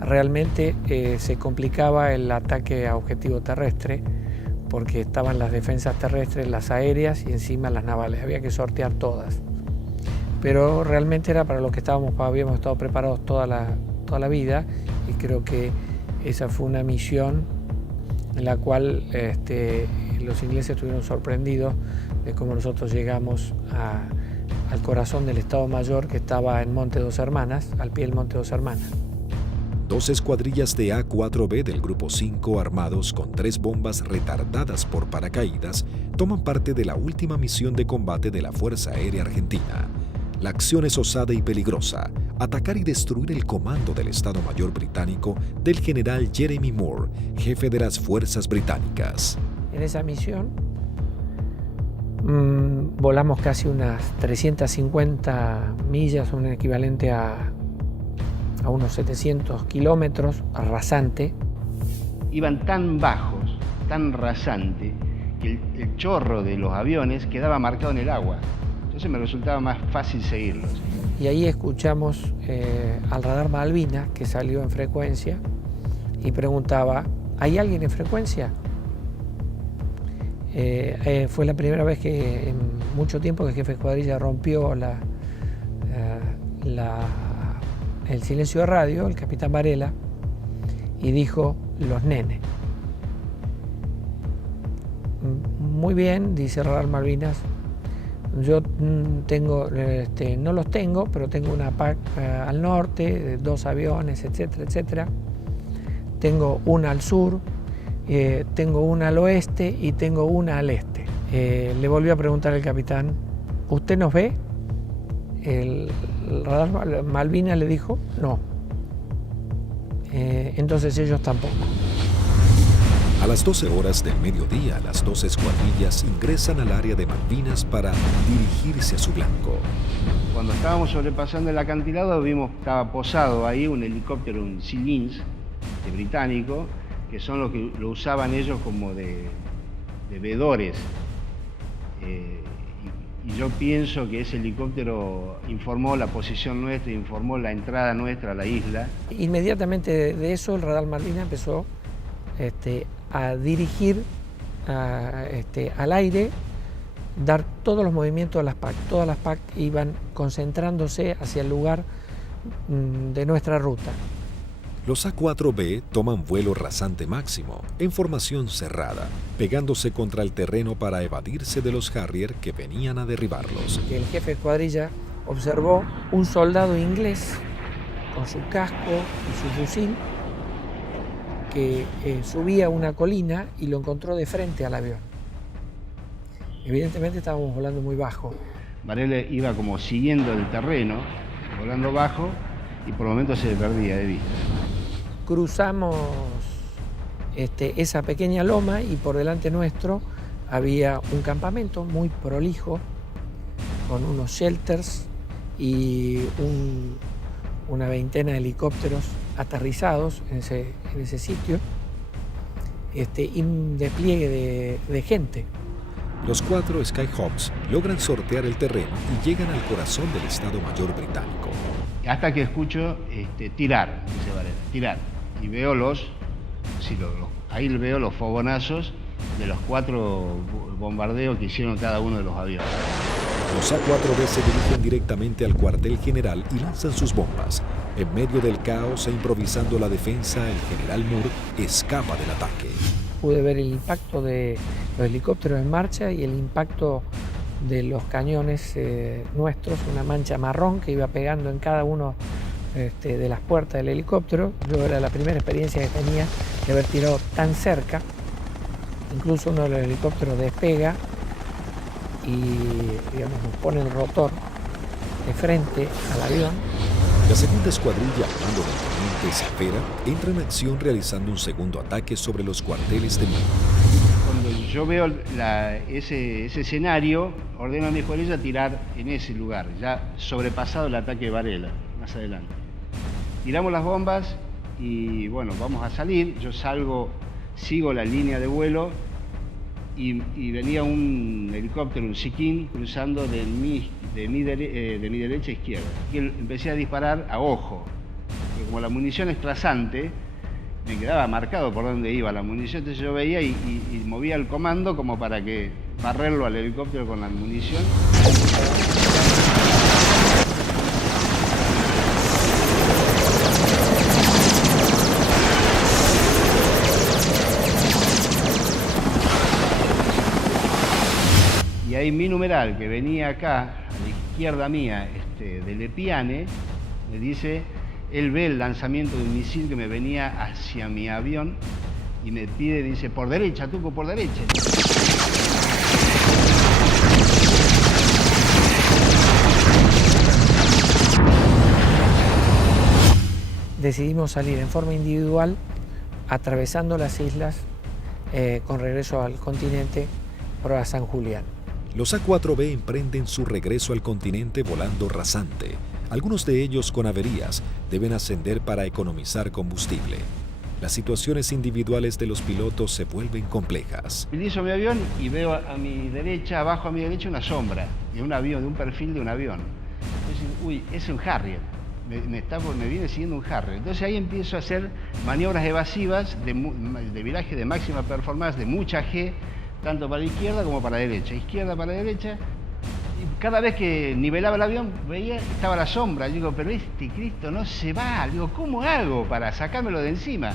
realmente se complicaba el ataque a objetivo terrestre porque estaban las defensas terrestres, las aéreas y encima las navales. Había que sortear todas. Pero realmente era para lo que habíamos estado preparados toda la vida y creo que esa fue una misión en la cual los ingleses estuvieron sorprendidos de cómo nosotros llegamos al corazón del Estado Mayor que estaba en Monte Dos Hermanas, al pie del Monte Dos Hermanas. 2 escuadrillas de A-4B del Grupo 5 armados con 3 bombas retardadas por paracaídas toman parte de la última misión de combate de la Fuerza Aérea Argentina. La acción es osada y peligrosa, atacar y destruir el comando del Estado Mayor británico del general Jeremy Moore, jefe de las fuerzas británicas. En esa misión volamos casi unas 350 millas, un equivalente a unos 700 kilómetros, rasante. Iban tan bajos, tan rasante, que el chorro de los aviones quedaba marcado en el agua. Entonces me resultaba más fácil seguirlos. Y ahí escuchamos al radar Malvinas, que salió en frecuencia, y preguntaba, ¿hay alguien en frecuencia? Fue la primera vez que en mucho tiempo que el jefe de escuadrilla rompió el silencio de radio, el capitán Varela, y dijo, los nenes. Muy bien, dice Radar Malvinas, yo tengo, no los tengo, pero tengo una PAC al norte, 2 aviones, etcétera, etcétera. Tengo una al sur, tengo una al oeste y tengo una al este. Le volvió a preguntar el capitán, ¿usted nos ve? El radar Malvinas le dijo, no. Entonces ellos tampoco. A las 12 horas del mediodía, las 2 escuadrillas ingresan al área de Malvinas para dirigirse a su blanco. Cuando estábamos sobrepasando el acantilado, vimos que estaba posado ahí un helicóptero, un Sea Lynx británico, que son los que lo usaban ellos como de veedores. Y yo pienso que ese helicóptero informó la posición nuestra, informó la entrada nuestra a la isla. Inmediatamente de eso el radar Malvinas empezó a dirigir al aire, dar todos los movimientos de las PAC. Todas las PAC iban concentrándose hacia el lugar de nuestra ruta. Los A-4B toman vuelo rasante máximo, en formación cerrada, pegándose contra el terreno para evadirse de los Harrier que venían a derribarlos. El jefe de escuadrilla observó un soldado inglés con su casco y su fusil que subía una colina y lo encontró de frente al avión. Evidentemente estábamos volando muy bajo. Varela iba como siguiendo el terreno, volando bajo, y por momentos se perdía de vista. Cruzamos esa pequeña loma y por delante nuestro había un campamento muy prolijo con unos shelters y una veintena de helicópteros aterrizados en ese sitio y un despliegue de gente. Los 4 Skyhawks logran sortear el terreno y llegan al corazón del Estado Mayor británico. Hasta que escucho tirar, dice Varela, tirar. Y veo ahí veo los fogonazos de los 4 bombardeos que hicieron cada uno de los aviones. Los A-4B se dirigen directamente al cuartel general y lanzan sus bombas. En medio del caos e improvisando la defensa, el general Moore escapa del ataque. pude ver el impacto de los helicópteros en marcha y el impacto de los cañones nuestros, una mancha marrón que iba pegando en cada uno de las puertas del helicóptero. Yo era la primera experiencia que tenía de haber tirado tan cerca. Incluso uno de los helicópteros despega y, digamos, nos pone el rotor de frente al avión. La segunda escuadrilla, al mando del teniente Cepeda, entra en acción realizando un segundo ataque sobre los cuarteles de mando. Cuando yo veo ese escenario, ordeno a mi escuadrilla tirar en ese lugar, ya sobrepasado el ataque de Varela, más adelante. Tiramos las bombas y bueno, vamos a salir. Yo salgo, sigo la línea de vuelo y venía un helicóptero, un Siquín, cruzando de mi derecha a izquierda. Y empecé a disparar a ojo, porque como la munición es trazante, me quedaba marcado por dónde iba la munición, entonces yo veía y movía el comando como para que barrerlo al helicóptero con la munición. Y ahí mi numeral, que venía acá, a la izquierda mía, de Lepiane, me dice, él ve el lanzamiento de un misil que me venía hacia mi avión y me pide, dice, por derecha, Tuco, por derecha. Decidimos salir en forma individual, atravesando las islas, con regreso al continente por a San Julián. Los A4B emprenden su regreso al continente volando rasante. Algunos de ellos con averías deben ascender para economizar combustible. Las situaciones individuales de los pilotos se vuelven complejas. Utilizo mi avión y veo a mi derecha, abajo a mi derecha, una sombra de un avión, de un perfil de un avión. Entonces, uy, es un Harrier. Me viene siguiendo un Harrier. Entonces ahí empiezo a hacer maniobras evasivas de viraje de máxima performance, de mucha G, tanto para la izquierda como para la derecha. Izquierda para la derecha. Y cada vez que nivelaba el avión, veía, estaba la sombra. Yo digo, pero este Cristo no se va. Digo, ¿cómo hago para sacármelo de encima?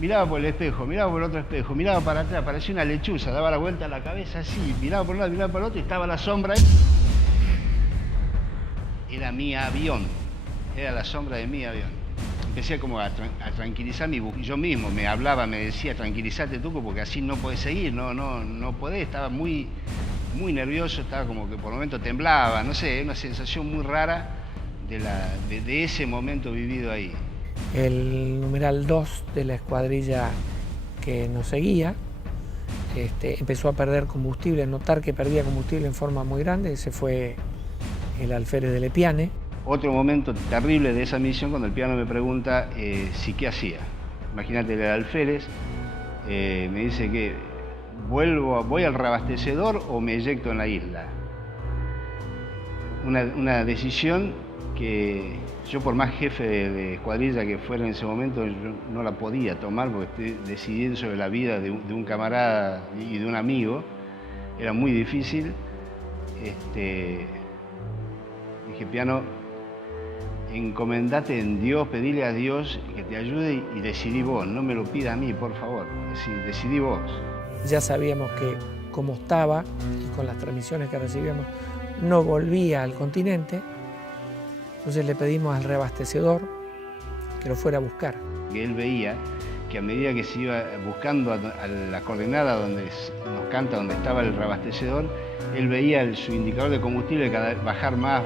Miraba por el espejo, miraba por el otro espejo, miraba para atrás, parecía una lechuza, daba la vuelta a la cabeza así, miraba por un lado, miraba por el otro y estaba la sombra ahí. Era mi avión, era la sombra de mi avión. Empecé como a tranquilizar mi buque. Yo mismo me hablaba, me decía, tranquilízate Tuco, porque así no podés seguir, no podés. Estaba muy nervioso, estaba como que por el momento temblaba, no sé, una sensación muy rara de ese momento vivido ahí. El numeral 2 de la escuadrilla que nos seguía empezó a perder combustible, notar que perdía combustible en forma muy grande. Ese fue el alférez de Lepiane. Otro momento terrible de esa misión, cuando el piano me pregunta si qué hacía. Imagínate, el alférez me dice que voy al reabastecedor o me eyecto en la isla. Una decisión que yo, por más jefe de escuadrilla que fuera en ese momento, yo no la podía tomar porque estoy decidiendo sobre la vida de un camarada y de un amigo. Era muy difícil. Dije, Piano, encomendate en Dios, pedile a Dios que te ayude y decidí vos, no me lo pida a mí, por favor, decidí vos. Ya sabíamos que como estaba y con las transmisiones que recibíamos no volvía al continente, entonces le pedimos al reabastecedor que lo fuera a buscar. Él veía que a medida que se iba buscando a la coordenada donde nos canta, donde estaba el reabastecedor, él veía su indicador de combustible cada vez bajar más,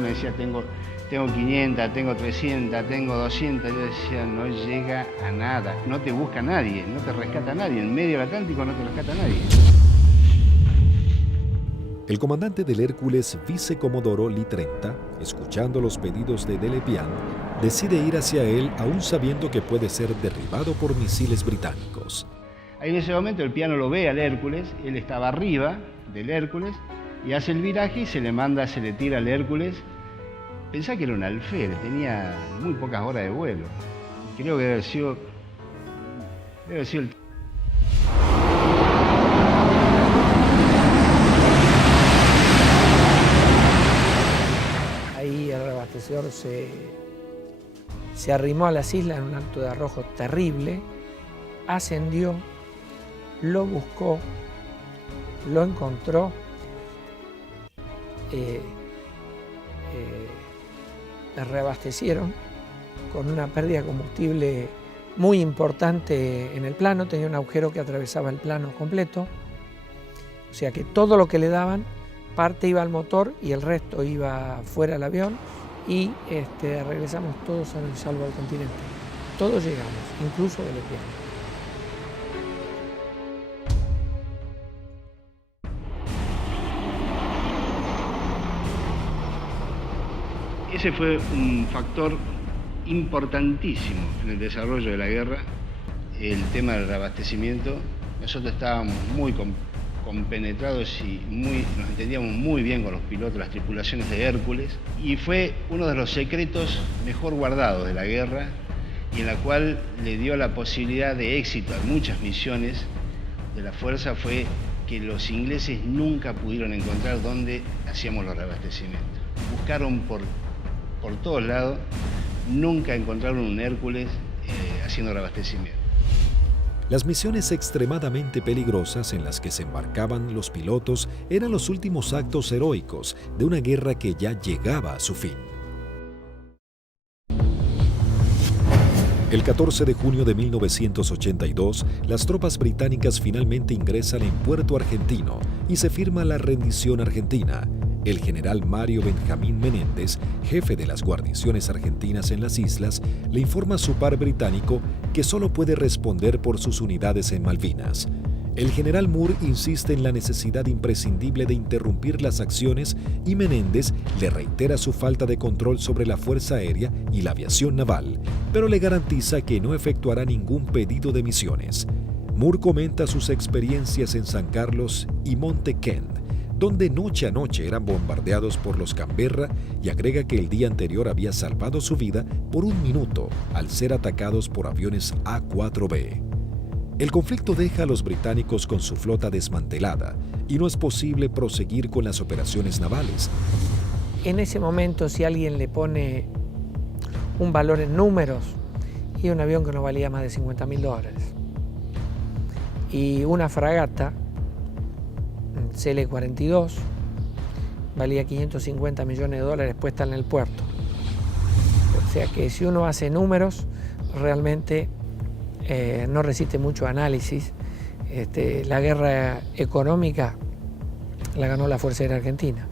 me decía, tengo 500, tengo 300, tengo 200, yo decía, no llega a nada, no te busca nadie, no te rescata nadie, en medio del Atlántico no te rescata nadie. El comandante del Hércules, vicecomodoro Lee 30, escuchando los pedidos de Lepiane, decide ir hacia él aún sabiendo que puede ser derribado por misiles británicos. Ahí en ese momento el piano lo ve al Hércules, él estaba arriba del Hércules y hace el viraje y se le tira al Hércules. Pensá que era un alférez, tenía muy pocas horas de vuelo. Creo que debe haber sido el... Ahí el reabastecedor se arrimó a las islas en un acto de arrojo terrible, ascendió lo buscó, lo encontró, reabastecieron con una pérdida de combustible muy importante en el plano, tenía un agujero que atravesaba el plano completo, o sea que todo lo que le daban, parte iba al motor y el resto iba fuera del avión, y regresamos todos sanos y salvos al continente. Todos llegamos, incluso de lesbianos. Ese fue un factor importantísimo en el desarrollo de la guerra, el tema del reabastecimiento. Nosotros estábamos muy compenetrados y nos entendíamos muy bien con los pilotos, las tripulaciones de Hércules, y fue uno de los secretos mejor guardados de la guerra y en la cual le dio la posibilidad de éxito a muchas misiones de la Fuerza, fue que los ingleses nunca pudieron encontrar dónde hacíamos los reabastecimientos. Buscaron por todos lados, nunca encontraron un Hércules haciendo reabastecimiento. Las misiones extremadamente peligrosas en las que se embarcaban los pilotos eran los últimos actos heroicos de una guerra que ya llegaba a su fin. El 14 de junio de 1982, las tropas británicas finalmente ingresan en Puerto Argentino y se firma la rendición argentina. El general Mario Benjamín Menéndez, jefe de las guarniciones argentinas en las islas, le informa a su par británico que solo puede responder por sus unidades en Malvinas. El general Moore insiste en la necesidad imprescindible de interrumpir las acciones y Menéndez le reitera su falta de control sobre la Fuerza Aérea y la aviación naval, pero le garantiza que no efectuará ningún pedido de misiones. Moore comenta sus experiencias en San Carlos y Monte Kent, donde noche a noche eran bombardeados por los Canberra, y agrega que el día anterior había salvado su vida por un minuto al ser atacados por aviones A-4B. El conflicto deja a los británicos con su flota desmantelada y no es posible proseguir con las operaciones navales. En ese momento, si alguien le pone un valor en números, y un avión que no valía más de $50.000, y una fragata CL-42 valía $550 millones puesta en el puerto. O sea que si uno hace números, realmente no resiste mucho análisis. La guerra económica la ganó la Fuerza Aérea Argentina,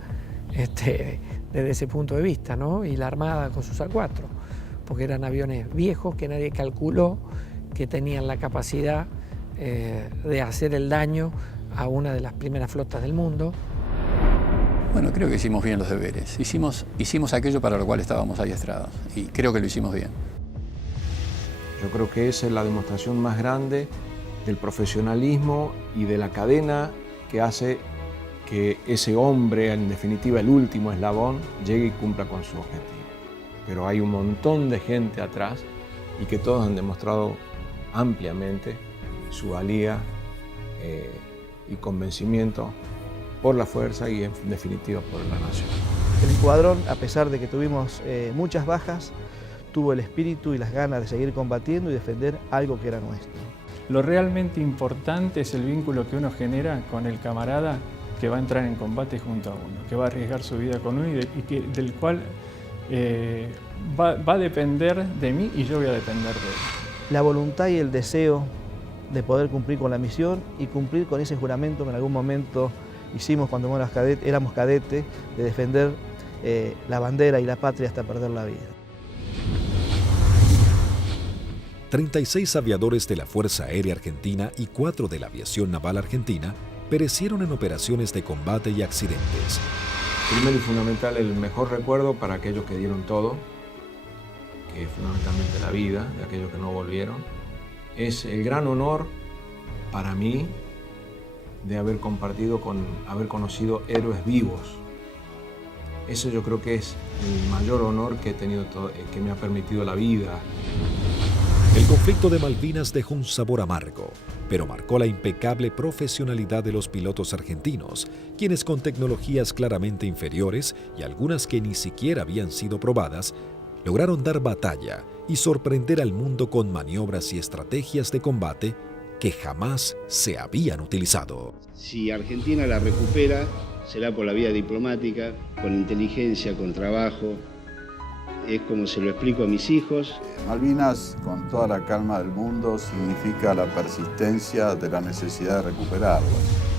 desde ese punto de vista, ¿no? Y la Armada con sus A4, porque eran aviones viejos que nadie calculó que tenían la capacidad de hacer el daño a una de las primeras flotas del mundo. Bueno, creo que hicimos bien los deberes. Hicimos aquello para lo cual estábamos adiestrados y creo que lo hicimos bien. Yo creo que esa es la demostración más grande del profesionalismo y de la cadena que hace que ese hombre, en definitiva el último eslabón, llegue y cumpla con su objetivo. Pero hay un montón de gente atrás y que todos han demostrado ampliamente su valía y convencimiento por la fuerza y en definitiva por la nación. El escuadrón, a pesar de que tuvimos muchas bajas, tuvo el espíritu y las ganas de seguir combatiendo y defender algo que era nuestro. Lo realmente importante es el vínculo que uno genera con el camarada que va a entrar en combate junto a uno, que va a arriesgar su vida con uno y del cual va a depender de mí y yo voy a depender de él. La voluntad y el deseo de poder cumplir con la misión y cumplir con ese juramento que en algún momento hicimos cuando éramos cadetes, de defender la bandera y la patria hasta perder la vida. 36 aviadores de la Fuerza Aérea Argentina y 4 de la Aviación Naval Argentina perecieron en operaciones de combate y accidentes. Primero y fundamental, el mejor recuerdo para aquellos que dieron todo, que es fundamentalmente la vida de aquellos que no volvieron, es el gran honor para mí de haber haber conocido héroes vivos. Eso yo creo que es el mayor honor que he tenido, que me ha permitido la vida. El conflicto de Malvinas dejó un sabor amargo, pero marcó la impecable profesionalidad de los pilotos argentinos, quienes con tecnologías claramente inferiores y algunas que ni siquiera habían sido probadas, lograron dar batalla y sorprender al mundo con maniobras y estrategias de combate que jamás se habían utilizado. Si Argentina la recupera, será por la vía diplomática, con inteligencia, con trabajo. Es como se lo explico a mis hijos. Malvinas, con toda la calma del mundo, significa la persistencia de la necesidad de recuperarlas.